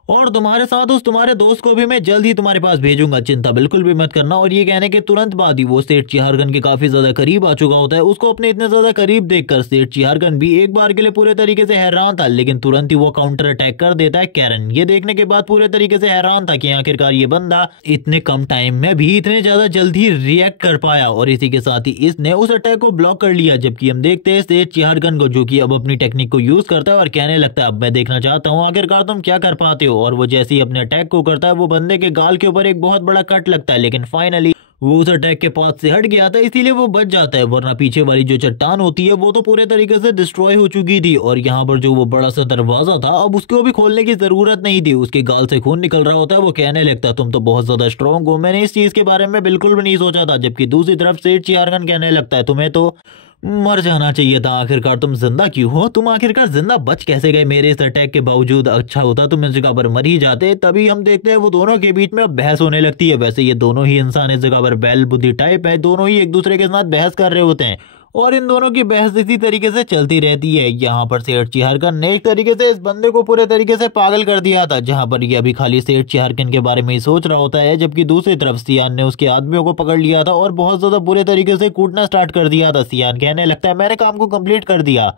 और तुम्हारे साथ उस तुम्हारे दोस्त को भी मैं जल्द ही तुम्हारे पास भेजूंगा, चिंता बिल्कुल भी मत करना। और ये कहने के तुरंत बाद ही वो सेठ चिहारगन के काफी ज्यादा करीब आ चुका होता है। उसको अपने इतने ज्यादा करीब देखकर सेठ चिहारगन भी एक बार के लिए पूरे तरीके से हैरान था, लेकिन तुरंत ही वो काउंटर अटैक कर देता है कैरन। ये देखने के बाद पूरे तरीके से हैरान था कि आखिरकार ये बंदा इतने कम टाइम में भी इतने ज्यादा जल्दी रिएक्ट कर पाया, और इसी के साथ ही इसने उस अटैक को ब्लॉक कर लिया। जबकि हम देखते हैं सेठ चिहारगन को, जो कि अब अपनी टेक्निक को यूज करता है और कहने लगता है अब मैं देखना चाहता हूँ आखिरकार तुम क्या कर पाते हो। और वो जैसे ही अपने अटैक को करता है, वो बंदे के गाल के ऊपर एक बहुत बड़ा कट लगता है, लेकिन फाइनली वो उस अटैक के पास से हट गया था, इसीलिए वो बच जाता है। वरना पीछे वाली जो चट्टान होती है वो तो पूरे तरीके से डिस्ट्रॉय हो चुकी थी, और यहाँ पर जो वो बड़ा सा दरवाजा था अब उसको भी खोलने की जरूरत नहीं थी। उसके गाल से खून निकल रहा होता है। वो कहने लगता तुम तो बहुत ज्यादा स्ट्रॉन्ग हो, मैंने इस चीज के बारे में बिल्कुल भी नहीं सोचा था। जबकि दूसरी तरफ सेठ चिहारगन कहने लगता है तुम्हें तो मर जाना चाहिए था, आखिरकार तुम जिंदा क्यों हो, तुम आखिरकार जिंदा बच कैसे गए मेरे इस अटैक के बावजूद, अच्छा होता तुम इस जगह पर मर ही जाते। तभी हम देखते हैं वो दोनों के बीच में अब बहस होने लगती है। वैसे ये दोनों ही इंसान इस जगह पर बैल बुद्धि टाइप है, दोनों ही एक दूसरे के साथ बहस कर रहे होते हैं, और इन दोनों की बहस इसी तरीके से चलती रहती है। यहाँ पर सेठ चिहारगन ने एक तरीके से इस बंदे को पूरे तरीके से पागल कर दिया था, जहाँ पर ये अभी खाली सेठ चिहारगन के बारे में ही सोच रहा होता है। जबकि दूसरी तरफ सियान ने उसके आदमियों को पकड़ लिया था और बहुत ज्यादा बुरे तरीके से कूटना स्टार्ट कर दिया था। सियान कहने लगता है मैंने काम को कंप्लीट कर दिया।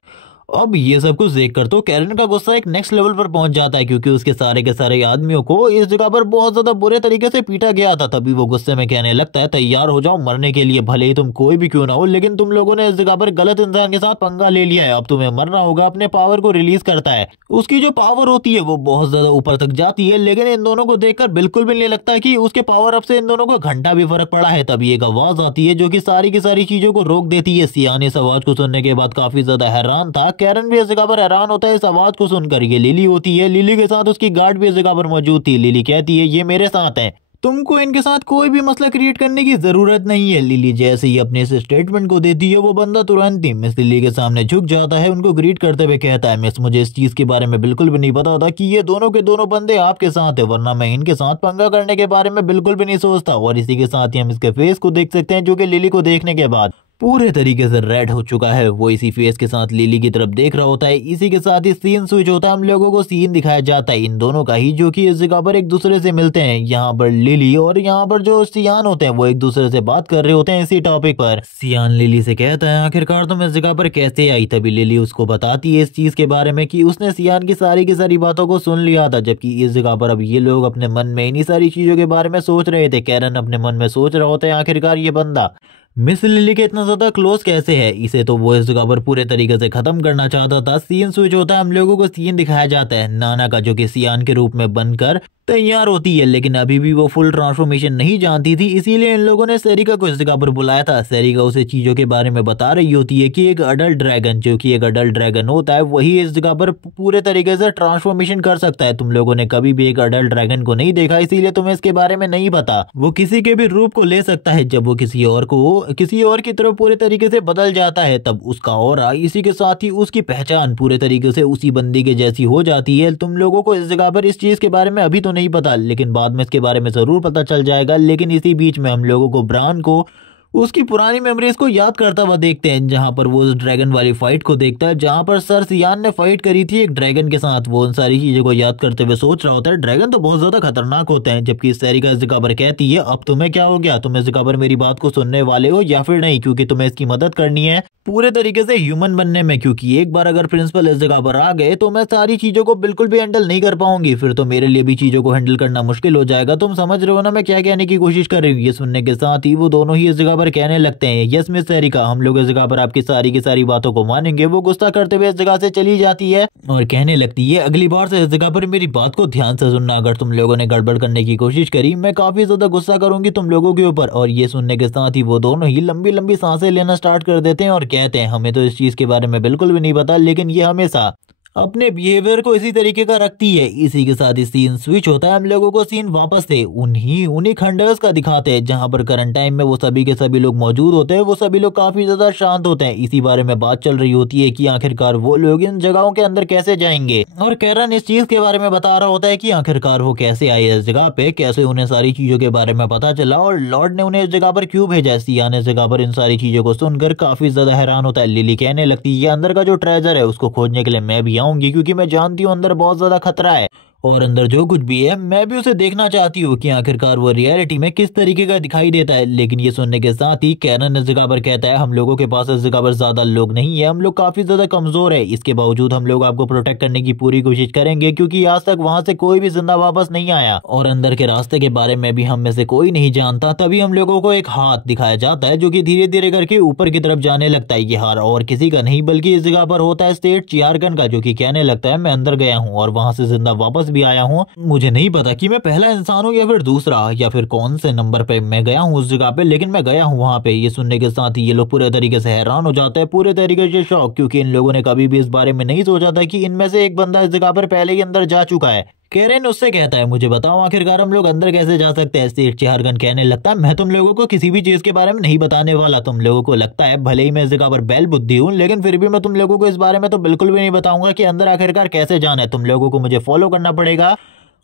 अब ये सब कुछ देखकर तो कैरन का गुस्सा एक नेक्स्ट लेवल पर पहुंच जाता है, क्योंकि उसके सारे के सारे आदमियों को इस जगह पर बहुत ज्यादा बुरे तरीके से पीटा गया था। तभी वो गुस्से में कहने लगता है तैयार हो जाओ मरने के लिए, भले ही तुम कोई भी क्यों ना हो, लेकिन तुम लोगों ने इस जगह पर गलत इंसान के साथ पंगा ले लिया है, अब तुम्हें मरना होगा। अपने पावर को रिलीज करता है। उसकी जो पावर होती है वो बहुत ज्यादा ऊपर तक जाती है, लेकिन इन दोनों को देखकर बिल्कुल भी नहीं लगता कि उसके पावर अप से इन दोनों को घंटा भी फर्क पड़ा है। तभी एक आवाज आती है जो कि सारी की सारी चीजों को रोक देती है। सियान इस आवाज को सुनने के बाद काफी ज्यादा हैरान था। कैरन भी इस जगह पर हैरान होता है इस आवाज को सुनकर। ये लिली होती है, लिली के साथ उसकी गार्ड भी इस जगह पर मौजूद थी। लिली कहती है ये मेरे साथ है, तुमको इनके साथ कोई भी मसला क्रिएट करने की जरूरत नहीं है। लिली जैसे ही अपने इस स्टेटमेंट को देती है, वो बंदा तुरंत ही मिस लिली के सामने झुक जाता है, उनको ग्रीट करते हुए कहता है मिस मुझे इस चीज के बारे में बिल्कुल भी नहीं पता था कि ये दोनों के दोनों बंदे आपके साथ है, वरना मैं इनके साथ पंगा करने के बारे में बिल्कुल भी नहीं सोचता। और इसी के साथ ही हम इसके फेस को देख सकते हैं, जो कि लिली को देखने के बाद पूरे तरीके से रेड हो चुका है। वो इसी फेस के साथ लिली की तरफ देख रहा होता है। इसी के साथ ही सीन स्विच होता है, हम लोगों को सीन दिखाया जाता है इन दोनों का ही, जो कि इस जगह पर एक दूसरे से मिलते हैं। यहाँ पर लिली और यहाँ पर जो सियान होते हैं वो एक दूसरे से बात कर रहे होते हैं इसी टॉपिक पर। सियान लिली से कहता है आखिरकार तुम इस जगह पर कैसे आई। तभी लिली उसको बताती है इस चीज के बारे में कि उसने सियान की सारी बातों को सुन लिया था। जबकि इस जगह पर अब ये लोग अपने मन में इन्हीं सारी चीजों के बारे में सोच रहे थे। कैरन अपने मन में सोच रहा होता है आखिरकार ये बंदा मिस लिली के इतना ज्यादा क्लोज कैसे है, इसे तो वो इस जगह पर पूरे तरीके से खत्म करना चाहता था। सीन स्विच होता है, हम लोगों को सीन दिखाया जाता है नाना का, जो कि सियान के रूप में बनकर तैयार होती है, लेकिन अभी भी वो फुल ट्रांसफॉर्मेशन नहीं जानती थी, इसीलिए इन लोगों ने सेरिका को इस जगह पर बुलाया था। सेरिका उसे चीजों के बारे में बता रही होती है कि एक अडल्ट ड्रैगन, जो कि एक अडल्ट ड्रैगन होता है, वही इस जगह पर पूरे तरीके से ट्रांसफॉर्मेशन कर सकता है। तुम लोगों ने कभी भी एक अडल्ट ड्रैगन को नहीं देखा, इसीलिए तुम्हें इसके बारे में नहीं पता। वो किसी के भी रूप को ले सकता है, जब वो किसी और की तरफ पूरे तरीके से बदल जाता है, तब उसका ऑरा, इसी के साथ ही उसकी पहचान पूरे तरीके से उसी बंदी के जैसी हो जाती है। तुम लोगों को इस जगह पर इस चीज के बारे में अभी तो नहीं पता, लेकिन बाद में इसके बारे में जरूर पता चल जाएगा। लेकिन इसी बीच में हम लोगों को ब्रान को उसकी पुरानी मेमोरीज को याद करता हुआ देखते हैं, जहां पर वो उस ड्रैगन वाली फाइट को देखता है, जहां पर सर सियान ने फाइट करी थी एक ड्रैगन के साथ। वो उन सारी चीजों को याद करते हुए सोच रहा होता है ड्रैगन तो बहुत ज्यादा खतरनाक होते हैं। जबकि सेरिका इस जगह पर कहती है अब तुम्हें क्या हो गया, तुम इस जगह पर मेरी बात को सुनने वाले हो या फिर नहीं, क्योंकि तुम्हें इसकी मदद करनी है पूरे तरीके से ह्यूमन बनने में। क्योंकि एक बार अगर प्रिंसिपल इस जगह पर आ गए तो मैं सारी चीजों को बिल्कुल भी हैंडल नहीं कर पाऊंगी, फिर तो मेरे लिए भी चीजों को हैंडल करना मुश्किल हो जाएगा। तुम समझ रहे हो ना मैं क्या कहने की कोशिश कर रही हूँ। ये सुनने के साथ ही वो दोनों ही इस जगह पर कहने लगते हैं यस मिस सेरिका, हम लोग इस जगह पर आपकी सारी की सारी बातों को मानेंगे। वो गुस्सा करते हुए इस जगह से चली जाती है और कहने लगती है अगली बार से इस जगह पर मेरी बात को ध्यान से सुनना, अगर तुम लोगों ने गड़बड़ करने की कोशिश करी मैं काफी ज्यादा गुस्सा करूंगी तुम लोगों के ऊपर। और ये सुनने के साथ ही वो दोनों ही लंबी लंबी सांसें लेना स्टार्ट कर देते हैं और कहते हैं हमें तो इस चीज के बारे में बिल्कुल भी नहीं पता, लेकिन ये हमेशा अपने बिहेवियर को इसी तरीके का रखती है। इसी के साथ ही सीन स्विच होता है, हम लोगों को सीन वापस से उन्हीं खंडर्स का दिखाते हैं, जहां पर करंट टाइम में वो सभी के सभी लोग मौजूद होते हैं। वो सभी लोग काफी ज्यादा शांत होते हैं। इसी बारे में बात चल रही होती है कि आखिरकार वो लोग इन जगहों के अंदर कैसे जाएंगे, और कैरन इस चीज के बारे में बता रहा होता है कि आखिरकार वो कैसे आए इस जगह पे, कैसे उन्हें सारी चीजों के बारे में पता चला और लॉर्ड ने उन्हें इस जगह पर क्यों भेजा। सियान इस जगह पर इन सारी चीजों को सुनकर काफी ज्यादा हैरान होता है। लिली कहने लगती है ये अंदर का जो ट्रेजर है उसको खोजने के लिए मैं भी आऊंगी, क्योंकि मैं जानती हूँ अंदर बहुत ज्यादा खतरा है और अंदर जो कुछ भी है मैं भी उसे देखना चाहती हूँ कि आखिरकार वो रियलिटी में किस तरीके का दिखाई देता है। लेकिन ये सुनने के साथ ही कैरन इस जगह पर कहता है हम लोगों के पास इस जगह पर ज्यादा लोग नहीं है, हम लोग काफी ज्यादा कमजोर है, इसके बावजूद हम लोग आपको प्रोटेक्ट करने की पूरी कोशिश करेंगे क्योंकि आज तक वहां से कोई भी जिंदा वापस नहीं आया और अंदर के रास्ते के बारे में भी हम में से कोई नहीं जानता। तभी हम लोगों को एक हाथ दिखाया जाता है जो कि धीरे धीरे करके ऊपर की तरफ जाने लगता है। ये हार और किसी का नहीं बल्कि इस जगह पर होता है सेठ चिहारगन का, जो कि कहने लगता है मैं अंदर गया हूँ और वहां से जिंदा वापस भी आया हूँ। मुझे नहीं पता कि मैं पहला इंसान हूँ या फिर दूसरा या फिर कौन से नंबर पे मैं गया हूँ उस जगह पे, लेकिन मैं गया हूँ वहां पे। ये सुनने के साथ ही ये लोग पूरे तरीके से हैरान हो जाते हैं, पूरे तरीके से शॉक, क्योंकि इन लोगों ने कभी भी इस बारे में नहीं सोचा था कि इनमें से एक बंदा इस जगह पर पहले ही अंदर जा चुका है। कैरन उससे कहता है मुझे बताओ आखिरकार हम लोग अंदर कैसे जा सकते हैं। सेठ चिहारगन कहने लगता है मैं तुम लोगों को किसी भी चीज के बारे में नहीं बताने वाला। तुम लोगों को लगता है भले ही मैं इस जगह पर बैल बुद्धि हूँ लेकिन फिर भी मैं तुम लोगों को इस बारे में तो बिल्कुल भी नहीं बताऊंगा कि अंदर आखिरकार कैसे जाना है। तुम लोगों को मुझे फॉलो करना पड़ेगा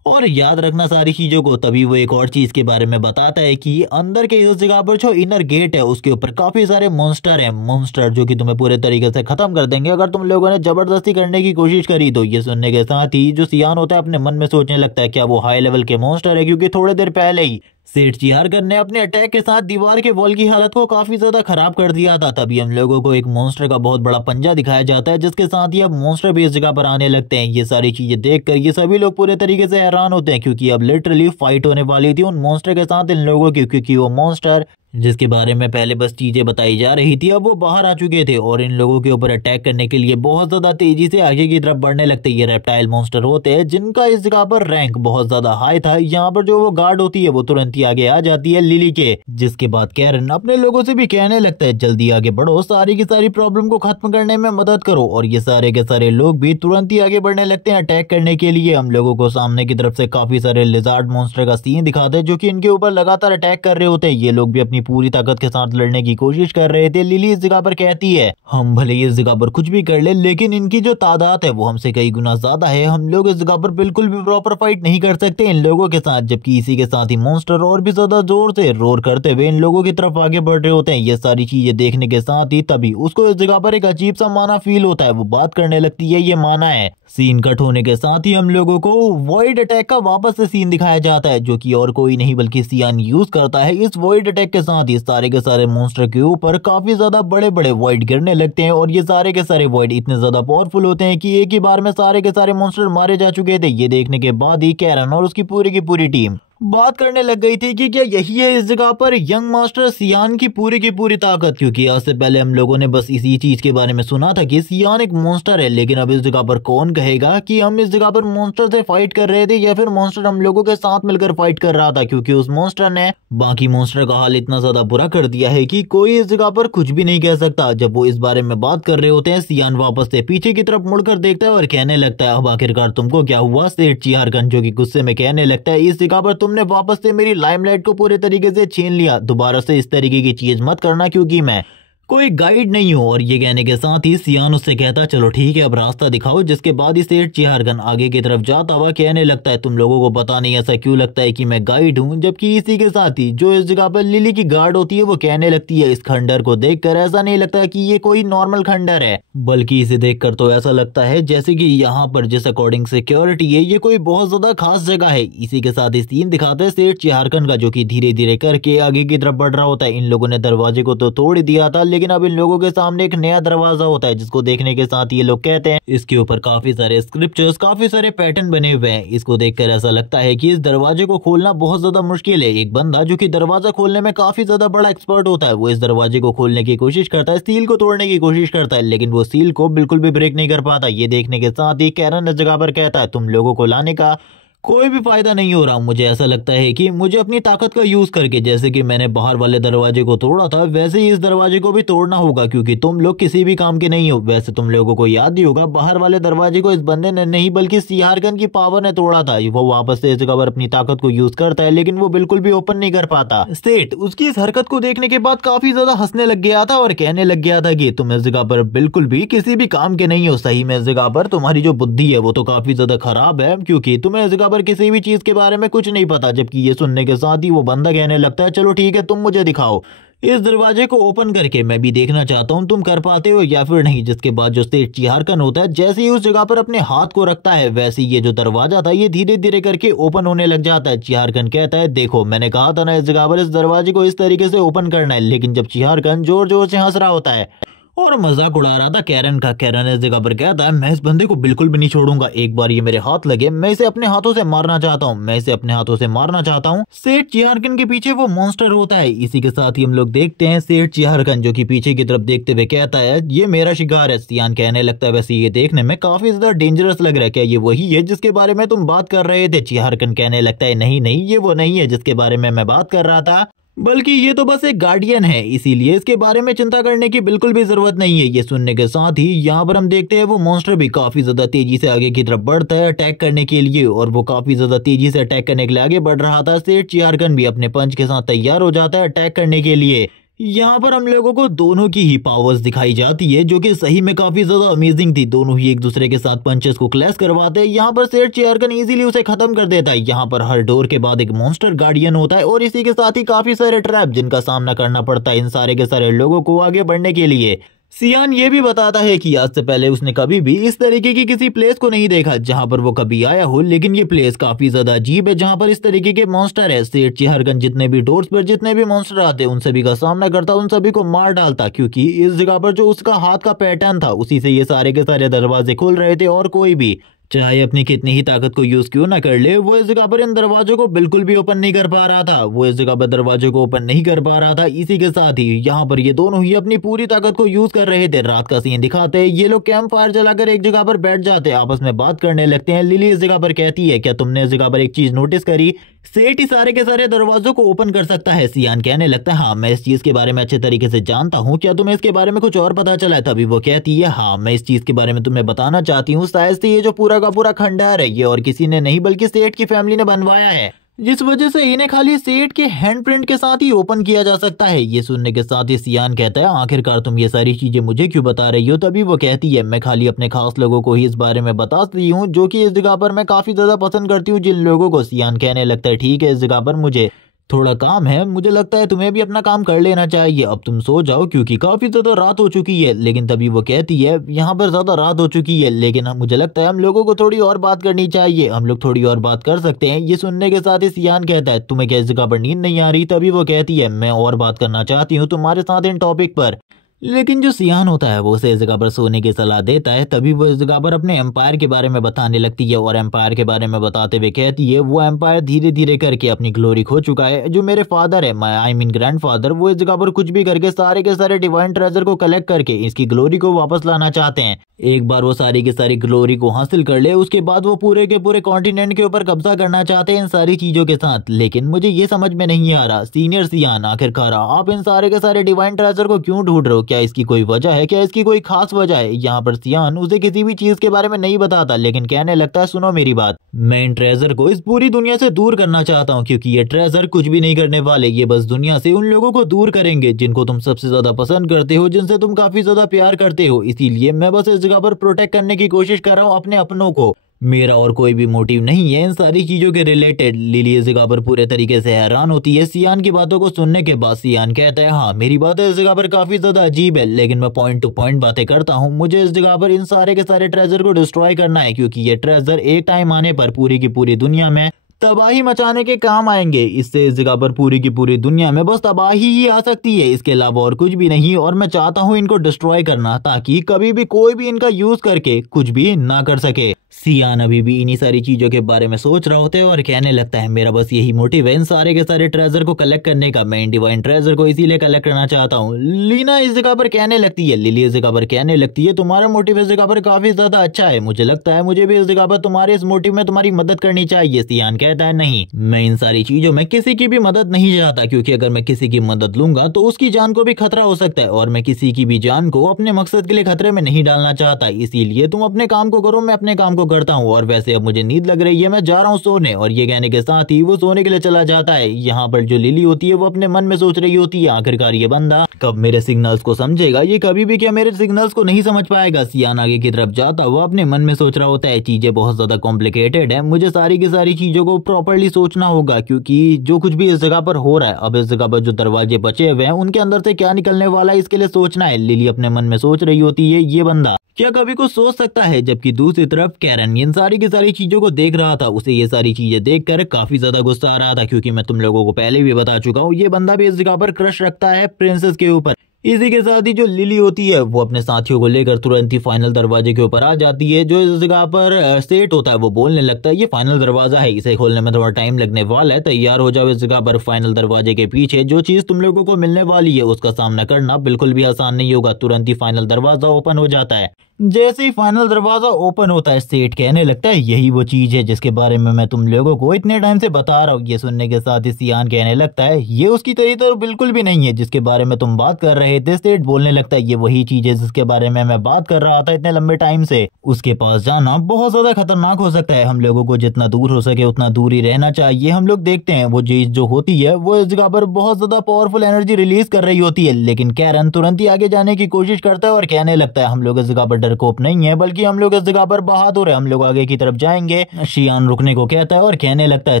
और याद रखना सारी चीजों को। तभी वो एक और चीज के बारे में बताता है कि अंदर के इस जगह पर जो इनर गेट है उसके ऊपर काफी सारे मॉन्स्टर हैं, मॉन्स्टर जो कि तुम्हें पूरे तरीके से खत्म कर देंगे अगर तुम लोगों ने जबरदस्ती करने की कोशिश करी तो। ये सुनने के साथ ही जो सियान होता है अपने मन में सोचने लगता है क्या वो हाई लेवल के मॉन्स्टर है, क्योंकि थोड़ी देर पहले ही सेठ चिहारगन ने अपने अटैक के साथ दीवार के वॉल की हालत को काफी ज्यादा खराब कर दिया था। तभी हम लोगों को एक मॉन्स्टर का बहुत बड़ा पंजा दिखाया जाता है जिसके साथ ही अब मॉन्स्टर भी इस जगह पर आने लगते हैं। ये सारी चीजें देखकर ये सभी लोग पूरे तरीके से हैरान होते हैं क्योंकि अब लिटरली फाइट होने वाली थी उन मॉन्स्टर के साथ इन लोगों की, क्योंकि वो मॉन्स्टर जिसके बारे में पहले बस चीजें बताई जा रही थी अब वो बाहर आ चुके थे और इन लोगों के ऊपर अटैक करने के लिए बहुत ज्यादा तेजी से आगे की तरफ बढ़ने लगते। ये रेप्टाइल मॉन्स्टर होते हैं जिनका इस जगह पर रैंक बहुत ज्यादा हाई था। यहाँ पर जो वो गार्ड होती है वो तुरंत ही आगे आ जाती है लिली के, जिसके बाद कैरन अपने लोगों से भी कहने लगता है जल्दी आगे बढ़ो, सारी की सारी प्रॉब्लम को खत्म करने में मदद करो। और ये सारे के सारे लोग भी तुरंत ही आगे बढ़ने लगते हैं अटैक करने के लिए। हम लोगों को सामने की तरफ से काफी सारे लिजार्ड मॉन्स्टर का सीन दिखाते हैं जो कि इनके ऊपर लगातार अटैक कर रहे होते हैं। ये लोग भी अपनी पूरी ताकत के साथ लड़ने की कोशिश कर रहे थे। लिली इस जगह पर कहती है हम भले इस जगह पर कुछ भी कर ले लेकिन इनकी जो तादाद है वो हमसे कई गुना ज्यादा है, हम लोग इस जगह पर बिल्कुल भी प्रॉपर फाइट नहीं कर सकते इन लोगों के साथ। जबकि इसी के साथ ही मॉन्स्टर और भी ज्यादा जोर से रोर करते हुए इन लोगों की तरफ आगे बढ़ रहे होते हैं। ये सारी चीजें देखने के साथ ही तभी उसको इस जगह पर एक अजीब सा माना फील होता है, वो बात करने लगती है ये माना है। सीन कट होने के साथ ही हम लोगों को वॉइड अटैक का वापस से सीन दिखाया जाता है जो कि और कोई नहीं बल्कि सियान यूज करता है। इस वॉइड अटैक के साथ ही सारे के सारे मॉन्स्टर के ऊपर काफी ज्यादा बड़े बड़े वॉइड गिरने लगते हैं और ये सारे के सारे वॉइड इतने ज्यादा पावरफुल होते हैं कि एक ही बार में सारे के सारे मॉन्स्टर मारे जा चुके थे। ये देखने के बाद ही कैरन और उसकी पूरी टीम बात करने लग गई थी कि क्या यही है इस जगह पर यंग मास्टर सियान की पूरी ताकत, क्योंकि आज से पहले हम लोगों ने बस इसी चीज के बारे में सुना था कि सियान एक मॉन्स्टर है। लेकिन अब इस जगह पर कौन कहेगा कि हम इस जगह पर मॉन्स्टर से फाइट कर रहे थे या फिर मॉन्स्टर हम लोगों के साथ मिलकर फाइट कर रहा था, क्योंकि उस मॉन्स्टर ने बाकी मॉन्स्टर का हाल इतना ज्यादा बुरा कर दिया है कि कोई इस जगह पर कुछ भी नहीं कह सकता। जब वो इस बारे में बात कर रहे होते हैं सियान वापस से पीछे की तरफ मुड़कर देखता है और कहने लगता है अब आखिरकार तुमको क्या हुआ। सेठ चिहारगन जो कि गुस्से में कहने लगता है इस जगह पर तुमने वापस से मेरी लाइमलाइट को पूरे तरीके से छीन लिया, दोबारा से इस तरीके की चीज मत करना क्योंकि मैं कोई गाइड नहीं हो। और ये कहने के साथ ही सियान उससे कहता चलो ठीक है अब रास्ता दिखाओ। जिसके बाद ही सेठ चिहारगन आगे की तरफ जाता हुआ कहने लगता है तुम लोगों को पता नहीं ऐसा क्यों लगता है कि मैं गाइड हूँ। जबकि इसी के साथ ही जो इस जगह पर लिली की गार्ड होती है वो कहने लगती है इस खंडर को देखकर ऐसा नहीं लगता कि ये कोई नॉर्मल खंडर है, बल्कि इसे देखकर तो ऐसा लगता है जैसे कि यहाँ पर जिस अकॉर्डिंग सिक्योरिटी है ये कोई बहुत ज्यादा खास जगह है। इसी के साथ ही सीन दिखाते हैं सेठ चिहारगन का जो कि धीरे धीरे करके आगे की तरफ बढ़ रहा होता है। इन लोगों ने दरवाजे को तो तोड़ दिया था लेकिन अब इन लोगों के सामने एक नया दरवाजा होता है जिसको देखने के साथ ये लोग कहते हैं इसके ऊपर काफी सारे स्क्रिप्चर्स काफी सारे पैटर्न बने हुए हैं। इसको देखकर ऐसा लगता है कि इस दरवाजे को खोलना बहुत ज्यादा मुश्किल है। एक बंदा जो कि दरवाजा खोलने में काफी ज्यादा बड़ा एक्सपर्ट होता है वो इस दरवाजे को खोलने की कोशिश करता है, सील को तोड़ने की कोशिश करता है लेकिन वो सील को बिल्कुल भी ब्रेक नहीं कर पाता। ये देखने के साथ ही कैरन इस जगह पर कहता है तुम लोगों को लाने का कोई भी फायदा नहीं हो रहा। मुझे ऐसा लगता है कि मुझे अपनी ताकत का यूज करके जैसे कि मैंने बाहर वाले दरवाजे को तोड़ा था वैसे ही इस दरवाजे को भी तोड़ना होगा क्योंकि तुम लोग किसी भी काम के नहीं हो। वैसे तुम लोगों को याद ही होगा बाहर वाले दरवाजे को इस बंदे ने नहीं बल्कि चिहारगन की पावर ने तोड़ा था। वो वापस से इस जगह पर अपनी ताकत को यूज करता है लेकिन वो बिल्कुल भी ओपन नहीं कर पाता। सेठ उसकी इस हरकत को देखने के बाद काफी ज्यादा हंसने लग गया था और कहने लग गया था कि तुम इस जगह पर बिल्कुल भी किसी भी काम के नहीं हो। सही में इस जगह पर तुम्हारी जो बुद्धि है वो तो काफी ज्यादा खराब है क्योंकि तुम्हें इस जगह पर किसी भी चीज के बारे में कुछ नहीं पता। जबकि ये सुनने के साथ ही वो बंदा कहने लगता है चलो ठीक है तुम मुझे दिखाओ, इस दरवाजे को ओपन करके मैं भी देखना चाहता हूँ तुम कर पाते हो या फिर नहीं। जिसके बाद जो सेठ चिहारकन होता है जैसे ही उस जगह पर अपने हाथ को रखता है वैसे ही ये जो दरवाजा था ये धीरे धीरे करके ओपन होने लग जाता है। चिहारकन कहता है देखो मैंने कहा था ना इस जगह पर इस दरवाजे को इस तरीके से ओपन करना है। लेकिन जब चिहारकन जोर जोर से हंस रहा होता है और मजाक उड़ा रहा था कैरन का, कैरन इस जगह पर कहता है मैं इस बंदे को बिल्कुल भी नहीं छोड़ूंगा, एक बार ये मेरे हाथ लगे मैं इसे अपने हाथों से मारना चाहता हूँ, मैं इसे अपने हाथों से मारना चाहता हूँ। सेठ चिहारकन के पीछे वो मॉन्स्टर होता है। इसी के साथ ही हम लोग देखते हैं सेठ चिहारकन जो कि पीछे की तरफ देखते हुए कहता है ये मेरा शिकार है। सियान कहने लगता है वैसे ये देखने में काफी ज्यादा डेंजरस लग रहा है, क्या ये वही है जिसके बारे में तुम बात कर रहे थे? चिहारकन कहने लगता है नहीं नहीं ये वो नहीं है जिसके बारे में मैं बात कर रहा था, बल्कि ये तो बस एक गार्डियन है, इसीलिए इसके बारे में चिंता करने की बिल्कुल भी जरूरत नहीं है। ये सुनने के साथ ही यहाँ पर हम देखते हैं वो मॉन्स्टर भी काफी ज्यादा तेजी से आगे की तरफ बढ़ता है अटैक करने के लिए, और वो काफी ज्यादा तेजी से अटैक करने के लिए आगे बढ़ रहा था। सेठ चिहारकन भी अपने पंच के साथ तैयार हो जाता है अटैक करने के लिए। यहाँ पर हम लोगों को दोनों की ही पावर्स दिखाई जाती है जो कि सही में काफी ज्यादा अमेजिंग थी। दोनों ही एक दूसरे के साथ पंचेस को क्लैश करवाते हैं। यहाँ पर सेठ चिहारकन इजीली उसे खत्म कर देता है। यहाँ पर हर डोर के बाद एक मॉन्स्टर गार्डियन होता है और इसी के साथ ही काफी सारे ट्रैप जिनका सामना करना पड़ता है इन सारे के सारे लोगों को आगे बढ़ने के लिए। सियान ये भी बताता है कि आज से पहले उसने कभी भी इस तरीके की किसी प्लेस को नहीं देखा जहां पर वो कभी आया हो, लेकिन ये प्लेस काफी ज्यादा अजीब है जहां पर इस तरीके के मॉन्स्टर है। सेठ चिहारकन जितने भी डोर्स पर जितने भी मॉन्स्टर आते उन सभी का सामना करता, उन सभी को मार डालता, क्योंकि इस जगह पर जो उसका हाथ का पैटर्न था उसी से ये सारे के सारे दरवाजे खुल रहे थे और कोई भी चाहे अपनी कितनी ही ताकत को यूज क्यों ना कर ले वो इस जगह पर इन दरवाजों को बिल्कुल भी ओपन नहीं कर पा रहा था। वो इस जगह पर दरवाजों को ओपन नहीं कर पा रहा था। इसी के साथ ही यहाँ पर ये दोनों ही अपनी पूरी ताकत को यूज कर रहे थे। रात का सीन दिखाते हैं, ये लोग कैंप फायर जलाकर एक जगह पर बैठ जाते हैं, आपस में बात करने लगते हैं। लिली इस जगह पर कहती है क्या तुमने इस जगह पर एक चीज नोटिस करी, सेठ ही सारे के सारे दरवाजों को ओपन कर सकता है। सियान कहने लगता है हाँ मैं इस चीज के बारे में अच्छे तरीके से जानता हूँ, क्या तुम्हें इसके बारे में कुछ और पता चला है? तभी वो कहती है हाँ मैं इस चीज के बारे में तुम्हें बताना चाहती हूँ, शायद से ये जो पूरा का पूरा खंडहर है ये और किसी ने नहीं बल्कि सेठ की फैमिली ने बनवाया है, जिस वजह से इन्हें खाली सेठ के हैंडप्रिंट के साथ ही ओपन किया जा सकता है। ये सुनने के साथ ही सियान कहता है आखिरकार तुम ये सारी चीजें मुझे क्यों बता रही हो? तभी वो कहती है मैं खाली अपने खास लोगों को ही इस बारे में बताती हूँ जो कि इस जगह पर मैं काफी ज्यादा पसंद करती हूँ जिन लोगों को। सियान कहने लगता है ठीक है इस जगह पर मुझे थोड़ा काम है, मुझे लगता है तुम्हें भी अपना काम कर लेना चाहिए, अब तुम सो जाओ क्योंकि काफी ज्यादा रात हो चुकी है। लेकिन तभी वो कहती है यहाँ पर ज्यादा रात हो चुकी है लेकिन मुझे लगता है हम लोगों को थोड़ी और बात करनी चाहिए, हम लोग थोड़ी और बात कर सकते हैं। ये सुनने के साथ ही सियान कहता है तुम्हें क्या इस जगह पर नींद नहीं आ रही? तभी वो कहती है मैं और बात करना चाहती हूँ तुम्हारे साथ इन टॉपिक पर। लेकिन जो सियान होता है वो उसे इस जगह पर सोने की सलाह देता है। तभी वो इस जगह पर अपने एम्पायर के बारे में बताने लगती है और एम्पायर के बारे में बताते हुए कहती है वो एम्पायर धीरे धीरे करके अपनी ग्लोरी खो चुका है। जो मेरे फादर है आई मीन ग्रैंडफादर, वो इस जगह पर कुछ भी करके सारे के सारे डिवाइन ट्रेजर को कलेक्ट करके इसकी ग्लोरी को वापस लाना चाहते हैं। एक बार वो सारी की सारी ग्लोरी को हासिल कर ले उसके बाद वो पूरे के पूरे कॉन्टिनेंट के ऊपर कब्जा करना चाहते हैं इन सारी चीजों के साथ। लेकिन मुझे ये समझ में नहीं आ रहा सीनियर सियान, आखिरकार आप इन सारे के सारे डिवाइन ट्रेजर को क्यों ढूंढ रहे हो? क्या इसकी कोई वजह है? क्या इसकी कोई खास वजह है? यहाँ पर सियान उसे किसी भी चीज के बारे में नहीं बताता लेकिन कहने लगता है सुनो मेरी बात, मैं इन ट्रेजर को इस पूरी दुनिया से दूर करना चाहता हूँ क्योंकि ये ट्रेजर कुछ भी नहीं करने वाले, ये बस दुनिया से उन लोगों को दूर करेंगे जिनको तुम सबसे ज्यादा पसंद करते हो, जिनसे तुम काफी ज्यादा प्यार करते हो। इसीलिए मैं बस इस जगह पर प्रोटेक्ट करने की कोशिश कर रहा हूँ अपने अपनों को, मेरा और कोई भी मोटिव नहीं है इन सारी चीजों के रिलेटेड। लिली इस जगह पर पूरे तरीके से हैरान होती है सियान की बातों को सुनने के बाद। सियान कहता है हाँ मेरी बातें इस जगह पर काफी ज्यादा अजीब है लेकिन मैं पॉइंट टू पॉइंट बातें करता हूँ। मुझे इस जगह पर इन सारे के सारे ट्रेजर को डिस्ट्रॉय करना है क्योंकि ये ट्रेजर एक टाइम आने पर पूरी की पूरी दुनिया में तबाही मचाने के काम आएंगे। इससे इस जगह पर पूरी की पूरी दुनिया में बस तबाही ही आ सकती है, इसके अलावा और कुछ भी नहीं। और मैं चाहता हूँ इनको डिस्ट्रॉय करना ताकि कभी भी कोई भी इनका यूज करके कुछ भी ना कर सके। सियान अभी भी इन्हीं सारी चीजों के बारे में सोच रहा होता है और कहने लगता है मेरा बस यही मोटिव है इन सारे के सारे ट्रेजर को कलेक्ट करने का, मैं इन डिवाइन ट्रेजर को इसीलिए कलेक्ट करना चाहता हूँ। लीना इस जगह पर कहने लगती है, लिली इस जगह पर कहने लगती है तुम्हारा मोटिव इस जगह पर काफी ज्यादा अच्छा है, मुझे लगता है मुझे भी इस जगह पर तुम्हारे इस मोटिव में तुम्हारी मदद करनी चाहिए। सियान कहता कहता है नहीं, मैं इन सारी चीजों में किसी की भी मदद नहीं चाहता, क्योंकि अगर मैं किसी की मदद लूंगा तो उसकी जान को भी खतरा हो सकता है और मैं किसी की भी जान को अपने मकसद के लिए खतरे में नहीं डालना चाहता। इसीलिए तुम अपने काम को करो, मैं अपने काम को करता हूँ। और वैसे अब मुझे नींद लग रही है, मैं जा रहा हूँ सोने। और ये कहने के साथ ही वो सोने के लिए चला जाता है। यहाँ पर जो लिली होती है वो अपने मन में सोच रही होती है, आखिरकार ये बंदा कब मेरे सिग्नल्स को समझेगा, ये कभी भी क्या मेरे सिग्नल्स को नहीं समझ पाएगा। सियान आगे की तरफ जाता हुआ अपने मन में सोच रहा होता है, चीजें बहुत ज्यादा कॉम्प्लिकेटेड है, मुझे सारी की सारी चीजों को प्रॉपर्ली सोचना होगा, क्योंकि जो कुछ भी इस जगह पर हो रहा है, अब इस जगह पर जो दरवाजे बचे हुए हैं उनके अंदर से क्या निकलने वाला है इसके लिए सोचना है। लिली अपने मन में सोच रही होती है, ये बंदा क्या कभी कुछ सोच सकता है। जबकि दूसरी तरफ कैरन इन सारी की सारी चीजों को देख रहा था, उसे ये सारी चीजें देखकर काफी ज्यादा गुस्सा आ रहा था, क्योंकि मैं तुम लोगों को पहले भी बता चुका हूँ ये बंदा भी इस जगह पर क्रश रखता है प्रिंसेस के ऊपर। इसी के साथ ही जो लिली होती है वो अपने साथियों को लेकर तुरंत ही फाइनल दरवाजे के ऊपर आ जाती है। जो इस जगह पर सेट होता है वो बोलने लगता है, ये फाइनल दरवाजा है, इसे खोलने में थोड़ा टाइम लगने वाला है, तैयार हो जाओ। इस जगह पर फाइनल दरवाजे के पीछे जो चीज तुम लोगों को मिलने वाली है उसका सामना करना बिल्कुल भी आसान नहीं होगा। तुरंत ही फाइनल दरवाजा ओपन हो जाता है। जैसे ही फाइनल दरवाजा ओपन होता है सेठ कहने लगता है, यही वो चीज है जिसके बारे में मैं तुम लोगों को इतने टाइम से बता रहा हूँ। ये सुनने के साथ ही सियान कहने लगता है, ये उसकी तरीके तो बिल्कुल भी नहीं है जिसके बारे में तुम बात कर रहे थे। सेठ बोलने लगता है, ये वही चीज है जिसके बारे में मैं बात कर रहा था इतने लंबे टाइम से। उसके पास जाना बहुत ज्यादा खतरनाक हो सकता है, हम लोगों को जितना दूर हो सके उतना दूर ही रहना चाहिए। हम लोग देखते हैं वो चीज जो होती है वो इस जगह पर बहुत ज्यादा पावरफुल एनर्जी रिलीज कर रही होती है, लेकिन कैरन तुरंत ही आगे जाने की कोशिश करता है और कहने लगता है, हम लोग इस जगह पर डरपोक नहीं है, बल्कि हम लोग इस जगह पर बहादुर है, हम लोग आगे की तरफ जाएंगे। शियान रुकने को कहता है और कहने लगता है,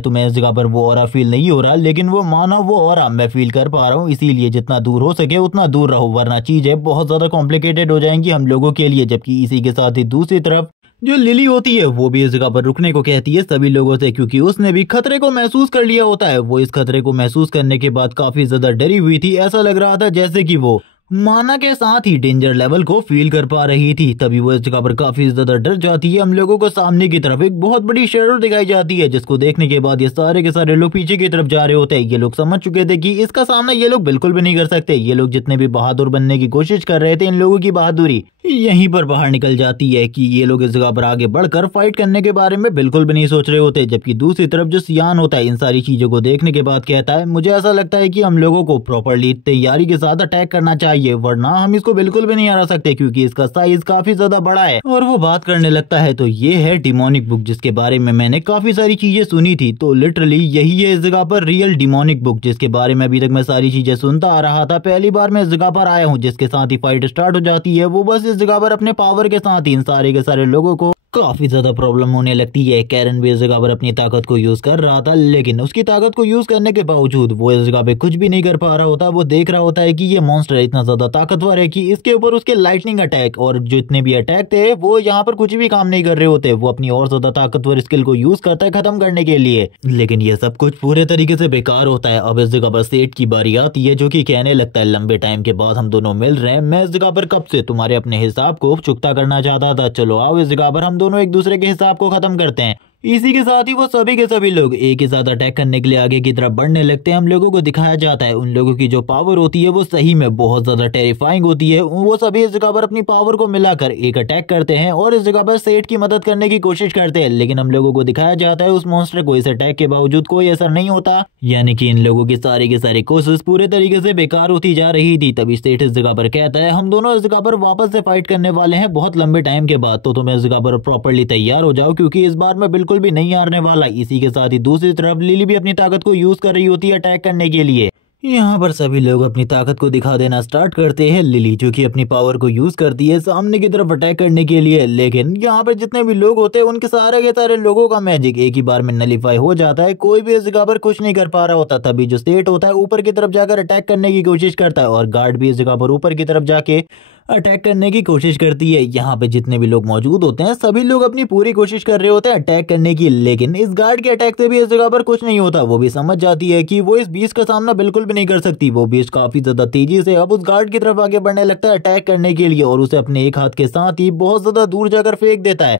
तुम्हें इस जगह पर वो ऑरा फील नहीं हो रहा, लेकिन वो मानो वो ऑरा मैं फील कर पा रहा हूँ, इसीलिए जितना दूर हो सके उतना दूर रहो, वरना चीजें बहुत ज्यादा कॉम्प्लिकेटेड हो जाएंगी हम लोगों के लिए। जबकि इसी के साथ ही दूसरी तरफ जो लिली होती है वो भी इस जगह पर रुकने को कहती है सभी लोगों से, क्योंकि उसने भी खतरे को महसूस कर लिया होता है। वो इस खतरे को महसूस करने के बाद काफी ज्यादा डरी हुई थी, ऐसा लग रहा था जैसे कि वो माना के साथ ही डेंजर लेवल को फील कर पा रही थी। तभी वो इस जगह पर काफी ज्यादा डर जाती है। हम लोगों को सामने की तरफ एक बहुत बड़ी शैडो दिखाई जाती है, जिसको देखने के बाद ये सारे के सारे लोग पीछे की तरफ जा रहे होते हैं। ये लोग समझ चुके थे कि इसका सामना ये लोग बिल्कुल भी नहीं कर सकते। ये लोग जितने भी बहादुर बनने की कोशिश कर रहे थे, इन लोगों की बहादुरी यहीं पर बाहर निकल जाती है कि ये लोग इस जगह पर आगे बढ़कर फाइट करने के बारे में बिल्कुल भी नहीं सोच रहे होते। जबकि दूसरी तरफ जो सियान होता है इन सारी चीजों को देखने के बाद कहता है, मुझे ऐसा लगता है कि हम लोगों को प्रॉपर्ली तैयारी के साथ अटैक करना चाहिए, वरना हम इसको बिल्कुल भी नहीं हरा सकते, क्योंकि इसका साइज काफी ज्यादा बड़ा है। और वो बात करने लगता है, तो ये है डिमोनिक बुक, जिसके बारे में मैंने काफी सारी चीजें सुनी थी। तो लिटरली यही है इस जगह पर रियल डिमोनिक बुक, जिसके बारे में अभी तक मैं सारी चीजें सुनता आ रहा था। पहली बार मैं इस जगह पर आया हूँ, जिसके साथ ही फाइट स्टार्ट हो जाती है। वो बस इस जगह पर अपने पावर के साथ ही इन सारे के सारे लोगों को काफी ज्यादा प्रॉब्लम होने लगती है। कैरन भी इस जगह पर अपनी ताकत को यूज कर रहा था, लेकिन उसकी ताकत को यूज करने के बावजूद वो इस जगह पे कुछ भी नहीं कर पा रहा होता। वो देख रहा होता है कि ये मॉन्स्टर इतना ज्यादा ताकतवर है कि इसके ऊपर उसके लाइटनिंग अटैक और जितने भी अटैक थे वो यहाँ पर कुछ भी काम नहीं कर रहे होते। वो अपनी और ज्यादा ताकतवर स्किल को यूज करता है खत्म करने के लिए, लेकिन ये सब कुछ पूरे तरीके से बेकार होता है। अब इस जगह पर सेठ की बारी आती है, जो कि कहने लगता है, लंबे टाइम के बाद हम दोनों मिल रहे हैं, मैं इस जगह पर कब से तुम्हारे अपने हिसाब को चुकता करना चाहता था, चलो आओ इस जगह पर हम दोनों एक दूसरे के आपको खत्म करते हैं। इसी के साथ ही वो सभी के सभी लोग एक ही साथ अटैक करने के लिए आगे की तरफ बढ़ने लगते हैं। हम लोगों को दिखाया जाता है उन लोगों की जो पावर होती है वो सही में बहुत ज्यादा टेरिफाइंग होती है। वो सभी इस जगह पर अपनी पावर को मिलाकर एक अटैक करते हैं और इस जगह पर सेठ की मदद करने की कोशिश करते हैं, लेकिन हम लोगों को दिखाया जाता है उस मॉन्स्टर को इस अटैक के बावजूद कोई असर नहीं होता, यानी कि इन लोगों की सारी कोशिश पूरे तरीके से बेकार होती जा रही थी। तभी सेठ इस जगह पर कहता है, हम दोनों इस जगह पर वापस से फाइट करने वाले हैं बहुत लंबे टाइम के बाद, तो तुम इस जगह पर प्रॉपर्ली तैयार हो जाओ, क्योंकि इस बार मैं बिल्कुल भी नहीं हारने वाला। इसी के साथ ही दूसरी तरफ लिली भी अपनी ताकत को यूज कर रही होती है अटैक करने के लिए। यहाँ पर सभी लोग अपनी ताकत को दिखा देना स्टार्ट करते हैं। लिली जो कि अपनी पावर को यूज करती है सामने की तरफ अटैक करने के लिए, लेकिन यहाँ पर जितने भी लोग होते हैं उनके सारे के सारे लोगों का मैजिक एक ही बार में नलीफाई हो जाता है। कोई भी इस जगह पर कुछ नहीं कर पा रहा होता। तभी जो सेठ होता है ऊपर की तरफ जाकर अटैक करने की कोशिश करता है और गार्ड भी इस जगह पर ऊपर की तरफ जाके अटैक करने की कोशिश करती है। यहाँ पे जितने भी लोग मौजूद होते हैं सभी लोग अपनी पूरी कोशिश कर रहे होते हैं अटैक करने की, लेकिन इस गार्ड के अटैक से भी इस जगह पर कुछ नहीं होता। वो भी समझ जाती है कि वो इस बीस्ट का सामना बिल्कुल भी नहीं कर सकती। वो बीस्ट काफी ज्यादा तेजी से अब उस गार्ड की तरफ आगे बढ़ने लगता है अटैक करने के लिए और उसे अपने एक हाथ के साथ ही बहुत ज्यादा दूर जाकर फेंक देता है।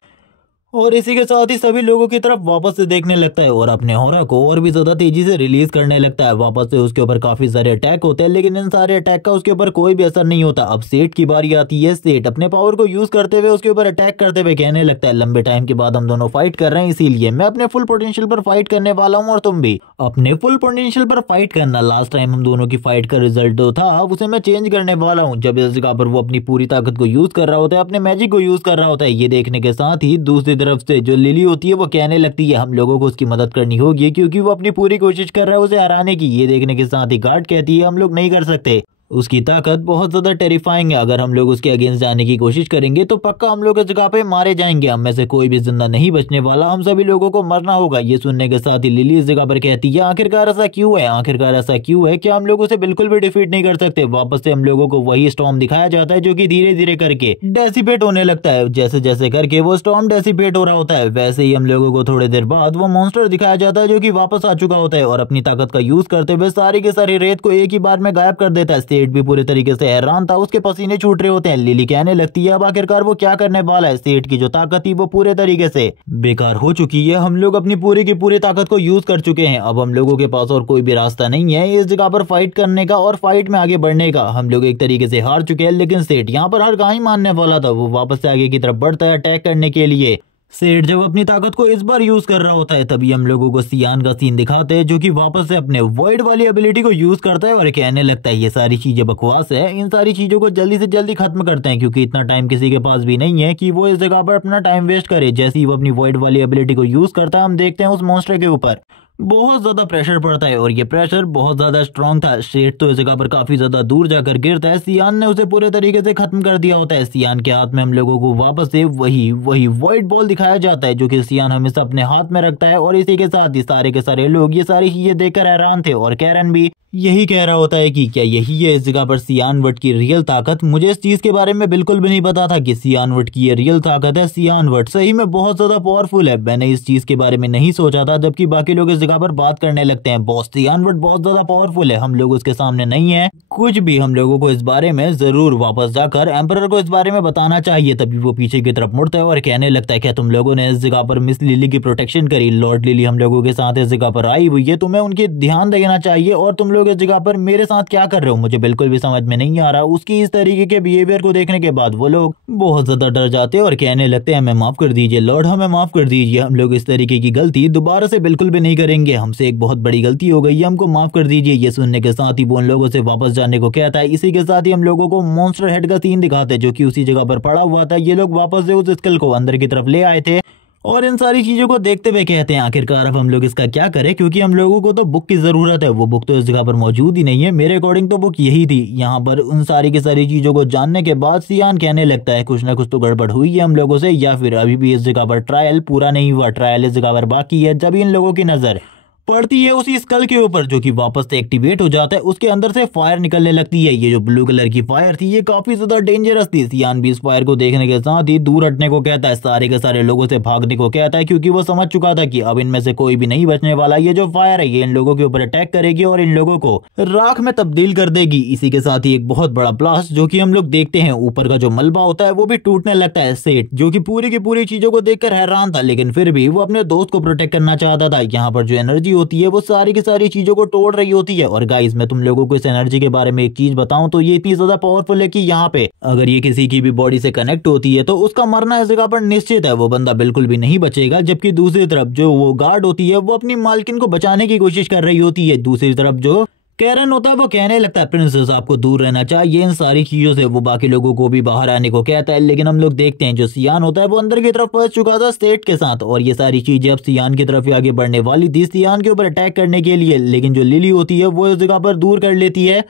और इसी के साथ ही सभी लोगों की तरफ वापस से देखने लगता है और अपने हौरा को और भी ज्यादा तेजी से रिलीज करने लगता है। वापस से उसके ऊपर काफी सारे अटैक होते हैं, लेकिन इन सारे अटैक का उसके ऊपर कोई भी असर नहीं होता। अब सेठ की बारी आती है। सेठ अपने पावर को यूज करते हुए उसके ऊपर अटैक करते हुए कहने लगता है, लंबे टाइम के बाद हम दोनों फाइट कर रहे हैं, इसीलिए मैं अपने फुल पोटेंशियल पर फाइट करने वाला हूँ और तुम भी अपने फुल पोटेंशियल पर फाइट करना। लास्ट टाइम हम दोनों की फाइट का रिजल्ट जो था उसे मैं चेंज करने वाला हूँ। जब इस जगह पर वो अपनी पूरी ताकत को यूज कर रहा होता है, अपने मैजिक को यूज कर रहा होता है, ये देखने के साथ ही दूसरी तरफ से जो लिली होती है वो कहने लगती है हम लोगों को उसकी मदद करनी होगी, क्योंकि वो अपनी पूरी कोशिश कर रहा है उसे हराने की। ये देखने के साथ ही गार्ड कहती है हम लोग नहीं कर सकते, उसकी ताकत बहुत ज्यादा टेरिफाइंग है, अगर हम लोग उसके अगेंस्ट जाने की कोशिश करेंगे तो पक्का हम लोग इस जगह पे मारे जाएंगे, हम में से कोई भी जिंदा नहीं बचने वाला, हम सभी लोगों को मरना होगा। ये सुनने के साथ ही लिली इस जगह पर कहती है आखिरकार ऐसा क्यों है, आखिरकार ऐसा क्यों है, क्या हम लोग उसे बिल्कुल भी डिफीट नहीं कर सकते। वापस से हम लोगों को वही स्टॉर्म दिखाया जाता है जो कि धीरे धीरे करके डेसिपेट होने लगता है। जैसे जैसे करके वो स्टॉर्म डेसिपेट हो रहा होता है, वैसे ही हम लोगों को थोड़ी देर बाद वो मॉन्स्टर दिखाया जाता है जो कि वापस आ चुका होता है और अपनी ताकत का यूज करते हुए सारी के सारी रेत को एक ही बार में गायब कर देता है। सेठ भी पूरे तरीके से हैरान था, उसके पसीने छूट रहे होते हैं। लिली कहने लगती है अब आखिरकार वो क्या करने वाला है, सेठ की जो ताकत थी वो पूरे तरीके से बेकार हो चुकी है, हम लोग अपनी पूरी की पूरी ताकत को यूज कर चुके हैं, अब हम लोगों के पास और कोई भी रास्ता नहीं है इस जगह पर फाइट करने का और फाइट में आगे बढ़ने का, हम लोग एक तरीके से हार चुके हैं। लेकिन सेठ यहाँ पर हार कहाँ ही मानने वाला था, वो वापस से आगे की तरफ बढ़ता है अटैक करने के लिए। सेठ जब अपनी ताकत को इस बार यूज कर रहा होता है तभी हम लोगों को सियान का सीन दिखाते हैं जो कि वापस से अपने वॉइड वाली एबिलिटी को यूज करता है और कहने लगता है ये सारी चीजें बकवास है, इन सारी चीजों को जल्दी से जल्दी खत्म करते हैं, क्योंकि इतना टाइम किसी के पास भी नहीं है कि वो इस जगह पर अपना टाइम वेस्ट करे। जैसे ही वो अपनी वॉइड वाली एबिलिटी को यूज करता है हम देखते हैं उस मॉन्स्टर के ऊपर बहुत ज्यादा प्रेशर पड़ता है और ये प्रेशर बहुत ज्यादा स्ट्रांग था। सेठ तो इस जगह पर काफी ज्यादा दूर जाकर गिरता है, सियान ने उसे पूरे तरीके से खत्म कर दिया होता है। सियान के हाथ में हम लोगों को वापस से वही व्हाइट बॉल दिखाया जाता है जो कि सियान हमेशा अपने हाथ में रखता है और इसी के साथ ही सारे के सारे लोग ये सारी चीजें देखकर हैरान थे और कैरन भी यही कह रहा होता है कि क्या यही है इस जगह पर सियानवट की रियल ताकत। मुझे इस चीज के बारे में बिल्कुल भी नहीं पता था कि सियानवट की ये रियल ताकत है। सियानवट सही में बहुत ज्यादा पावरफुल है, मैंने इस चीज के बारे में नहीं सोचा था, जबकि बाकी लोग इस जगह पर बात करने लगते हैं बॉस सियानवट बहुत ज्यादा पावरफुल है, हम लोग उसके सामने नहीं है कुछ भी, हम लोगों को इस बारे में जरूर वापस जाकर एम्परर को इस बारे में बताना चाहिए। तभी वो पीछे की तरफ मुड़ता है और कहने लगता है क्या तुम लोगों ने इस जगह पर मिस लिली की प्रोटेक्शन करी, लॉर्ड लिली हम लोगों के साथ इस जगह पर आई हुई है, तुम्हें उनकी ध्यान देना चाहिए और तुम लोग इस जगह पर मेरे साथ क्या कर रहे हो, मुझे बिल्कुल भी समझ में नहीं आ रहा। उसकी इस तरीके के बिहेवियर को देखने के बाद वो लोग बहुत ज्यादा डर जाते हैं और कहने लगते हैं हमें माफ कर दीजिए लॉर्ड, हमें माफ कर दीजिए, हम लोग इस तरीके की गलती दोबारा से बिल्कुल भी नहीं करेंगे, हमसे एक बहुत बड़ी गलती हो गई है, हमको माफ कर दीजिए। ये सुनने के साथ ही वो उन लोगों से वापस जाने को कहता है। इसी के साथ ही हम लोगों को मॉन्स्टर हेड का सीन दिखाते हैं जो कि उसी जगह पर पड़ा हुआ था। ये लोग वापस से उस स्कल को अंदर की तरफ ले आए थे और इन सारी चीजों को देखते हुए कहते हैं आखिरकार अब हम लोग इसका क्या करें, क्योंकि हम लोगों को तो बुक की जरूरत है, वो बुक तो इस जगह पर मौजूद ही नहीं है। मेरे अकॉर्डिंग तो बुक यही थी। यहाँ पर उन सारी की सारी चीजों को जानने के बाद सियान कहने लगता है कुछ ना कुछ तो गड़बड़ हुई है हम लोगों से, या फिर अभी भी इस जगह पर ट्रायल पूरा नहीं हुआ, ट्रायल इस जगह पर बाकी है। जब इन लोगों की नजर पड़ती है उसी स्कल के ऊपर जो कि वापस से एक्टिवेट हो जाता है, उसके अंदर से फायर निकलने लगती है। ये जो ब्लू कलर की फायर थी ये काफी ज्यादा डेंजरस थी। सियान भी इस फायर को देखने के साथ ही दूर हटने को कहता है, सारे के सारे लोगों से भागने को कहता है, क्योंकि वो समझ चुका था कि अब इनमें से कोई भी नहीं बचने वाला। ये जो फायर है ये इन लोगों के ऊपर अटैक करेगी और इन लोगों को राख में तब्दील कर देगी। इसी के साथ ही एक बहुत बड़ा ब्लास्ट जो कि हम लोग देखते हैं, ऊपर का जो मलबा होता है वो भी टूटने लगता है। सेठ जो कि पूरी की पूरी चीजों को देखकर हैरान था, लेकिन फिर भी वो अपने दोस्त को प्रोटेक्ट करना चाहता था। यहाँ पर जो एनर्जी होती है वो सारी की सारी चीजों को तोड़ रही होती है। और गाइस मैं तुम लोगों को इस एनर्जी के बारे में एक चीज बताऊं तो ये इतनी ज्यादा पावरफुल है कि यहाँ पे अगर ये किसी की भी बॉडी से कनेक्ट होती है तो उसका मरना इस जगह पर निश्चित है, वो बंदा बिल्कुल भी नहीं बचेगा। जबकि दूसरी तरफ जो वो गार्ड होती है वो अपनी मालकिन को बचाने की कोशिश कर रही होती है। दूसरी तरफ जो कैरन होता है वो कहने लगता है प्रिंसेस आपको दूर रहना चाहिए इन सारी चीजों से, वो बाकी लोगों को भी बाहर आने को कहता है। लेकिन हम लोग देखते हैं जो सियान होता है वो अंदर की तरफ पहुंच चुका था सेठ के साथ और ये सारी चीजें अब सियान की तरफ ही आगे बढ़ने वाली थी, सियान के ऊपर अटैक करने के लिए। लेकिन जो लिली होती है वो इस जगह पर दूर कर लेती है,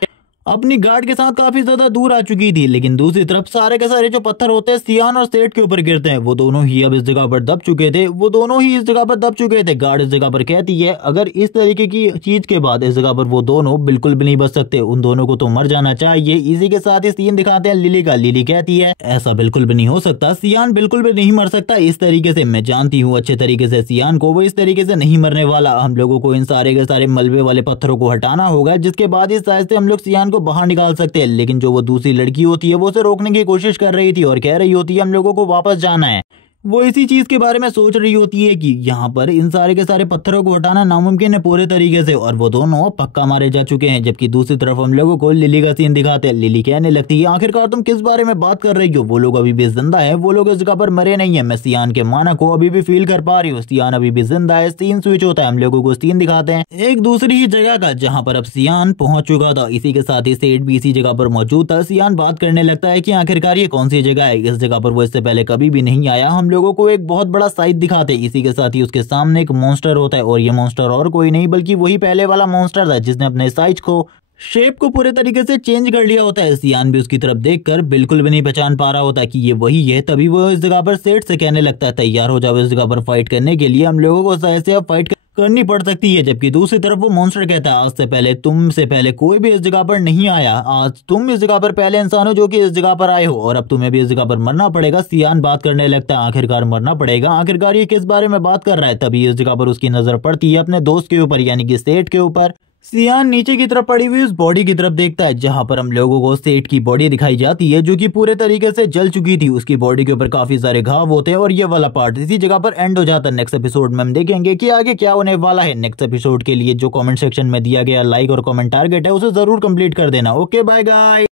अपनी गार्ड के साथ काफी ज्यादा दूर आ चुकी थी। लेकिन दूसरी तरफ सारे के सारे जो पत्थर होते हैं सियान और सेठ के ऊपर गिरते हैं, वो दोनों ही अब इस जगह पर दब चुके थे, वो दोनों ही इस जगह पर दब चुके थे। गार्ड इस जगह पर कहती है अगर इस तरीके की चीज के बाद इस जगह पर वो दोनों बिल्कुल भी नहीं बच सकते, उन दोनों को तो मर जाना चाहिए। इसी के साथ ही सीन दिखाते हैं लिली का। लिली कहती है ऐसा बिल्कुल भी नहीं हो सकता, सियान बिल्कुल भी नहीं मर सकता इस तरीके से, मैं जानती हूँ अच्छे तरीके से सियान को, वो इस तरीके से नहीं मरने वाला। हम लोगों को इन सारे के सारे मलबे वाले पत्थरों को हटाना होगा, जिसके बाद इस साइज से हम लोग सियान को बाहर निकाल सकते। लेकिन जो वो दूसरी लड़की होती है वो उसे रोकने की कोशिश कर रही थी और कह रही होती है हम लोगों को वापस जाना है। वो इसी चीज के बारे में सोच रही होती है कि यहाँ पर इन सारे के सारे पत्थरों को हटाना नामुमकिन है पूरे तरीके से, और वो दोनों पक्का मारे जा चुके हैं। जबकि दूसरी तरफ हम लोगों को लिली का सीन दिखाते हैं। लिली कहने लगती है, आखिरकार तुम किस बारे में बात कर रही हो, वो लोग अभी भी जिंदा है, वो लोग इस जगह पर मरे नहीं है। मैं सियान के माना को अभी भी फील कर पा रही हूँ, सियान अभी भी जिंदा है। सीन स्विच होता है, हम लोगों को सीन दिखाते हैं एक दूसरी ही जगह का, जहाँ पर अब सियान पहुंच चुका था। इसी के साथ ही सेठ भी इसी जगह पर मौजूद था। सियान बात करने लगता है कि आखिरकार ये कौन सी जगह है, इस जगह पर वो इससे पहले कभी भी नहीं आया। हम लोगों को एक बहुत बड़ा साइट दिखाते हैं। इसी के साथ ही उसके सामने एक मॉन्स्टर होता है, और ये मॉन्स्टर और कोई नहीं बल्कि वही पहले वाला मॉन्स्टर था जिसने अपने साइज को शेप को पूरे तरीके से चेंज कर लिया होता है। सियान भी उसकी तरफ देखकर बिल्कुल भी नहीं पहचान पा रहा होता कि ये वही है। तभी वो इस जगह पर सेठ से कहने लगता है, तैयार हो जाओ इस जगह पर फाइट करने के लिए, हम लोगों को शायद से अब फाइट करनी पड़ सकती है। जबकि दूसरी तरफ वो मॉन्स्टर कहता है, आज से पहले तुमसे पहले कोई भी इस जगह पर नहीं आया, आज तुम इस जगह पर पहले इंसान हो जो कि इस जगह पर आए हो, और अब तुम्हें भी इस जगह पर मरना पड़ेगा। सियान बात करने लगता है, आखिरकार मरना पड़ेगा, आखिरकार ये किस बारे में बात कर रहा है। तभी इस जगह पर उसकी नजर पड़ती है अपने दोस्त के ऊपर, यानी कि सेठ के ऊपर। सियान नीचे की तरफ पड़ी हुई उस बॉडी की तरफ देखता है, जहां पर हम लोगों को सेठ की बॉडी दिखाई जाती है जो कि पूरे तरीके से जल चुकी थी। उसकी बॉडी के ऊपर काफी सारे घाव होते हैं, और ये वाला पार्ट इसी जगह पर एंड हो जाता है। नेक्स्ट एपिसोड में हम देखेंगे कि आगे क्या होने वाला है। नेक्स्ट एपिसोड के लिए जो कमेंट सेक्शन में दिया गया लाइक और कमेंट टारगेट है उसे जरूर कंप्लीट कर देना। Okay bye guys.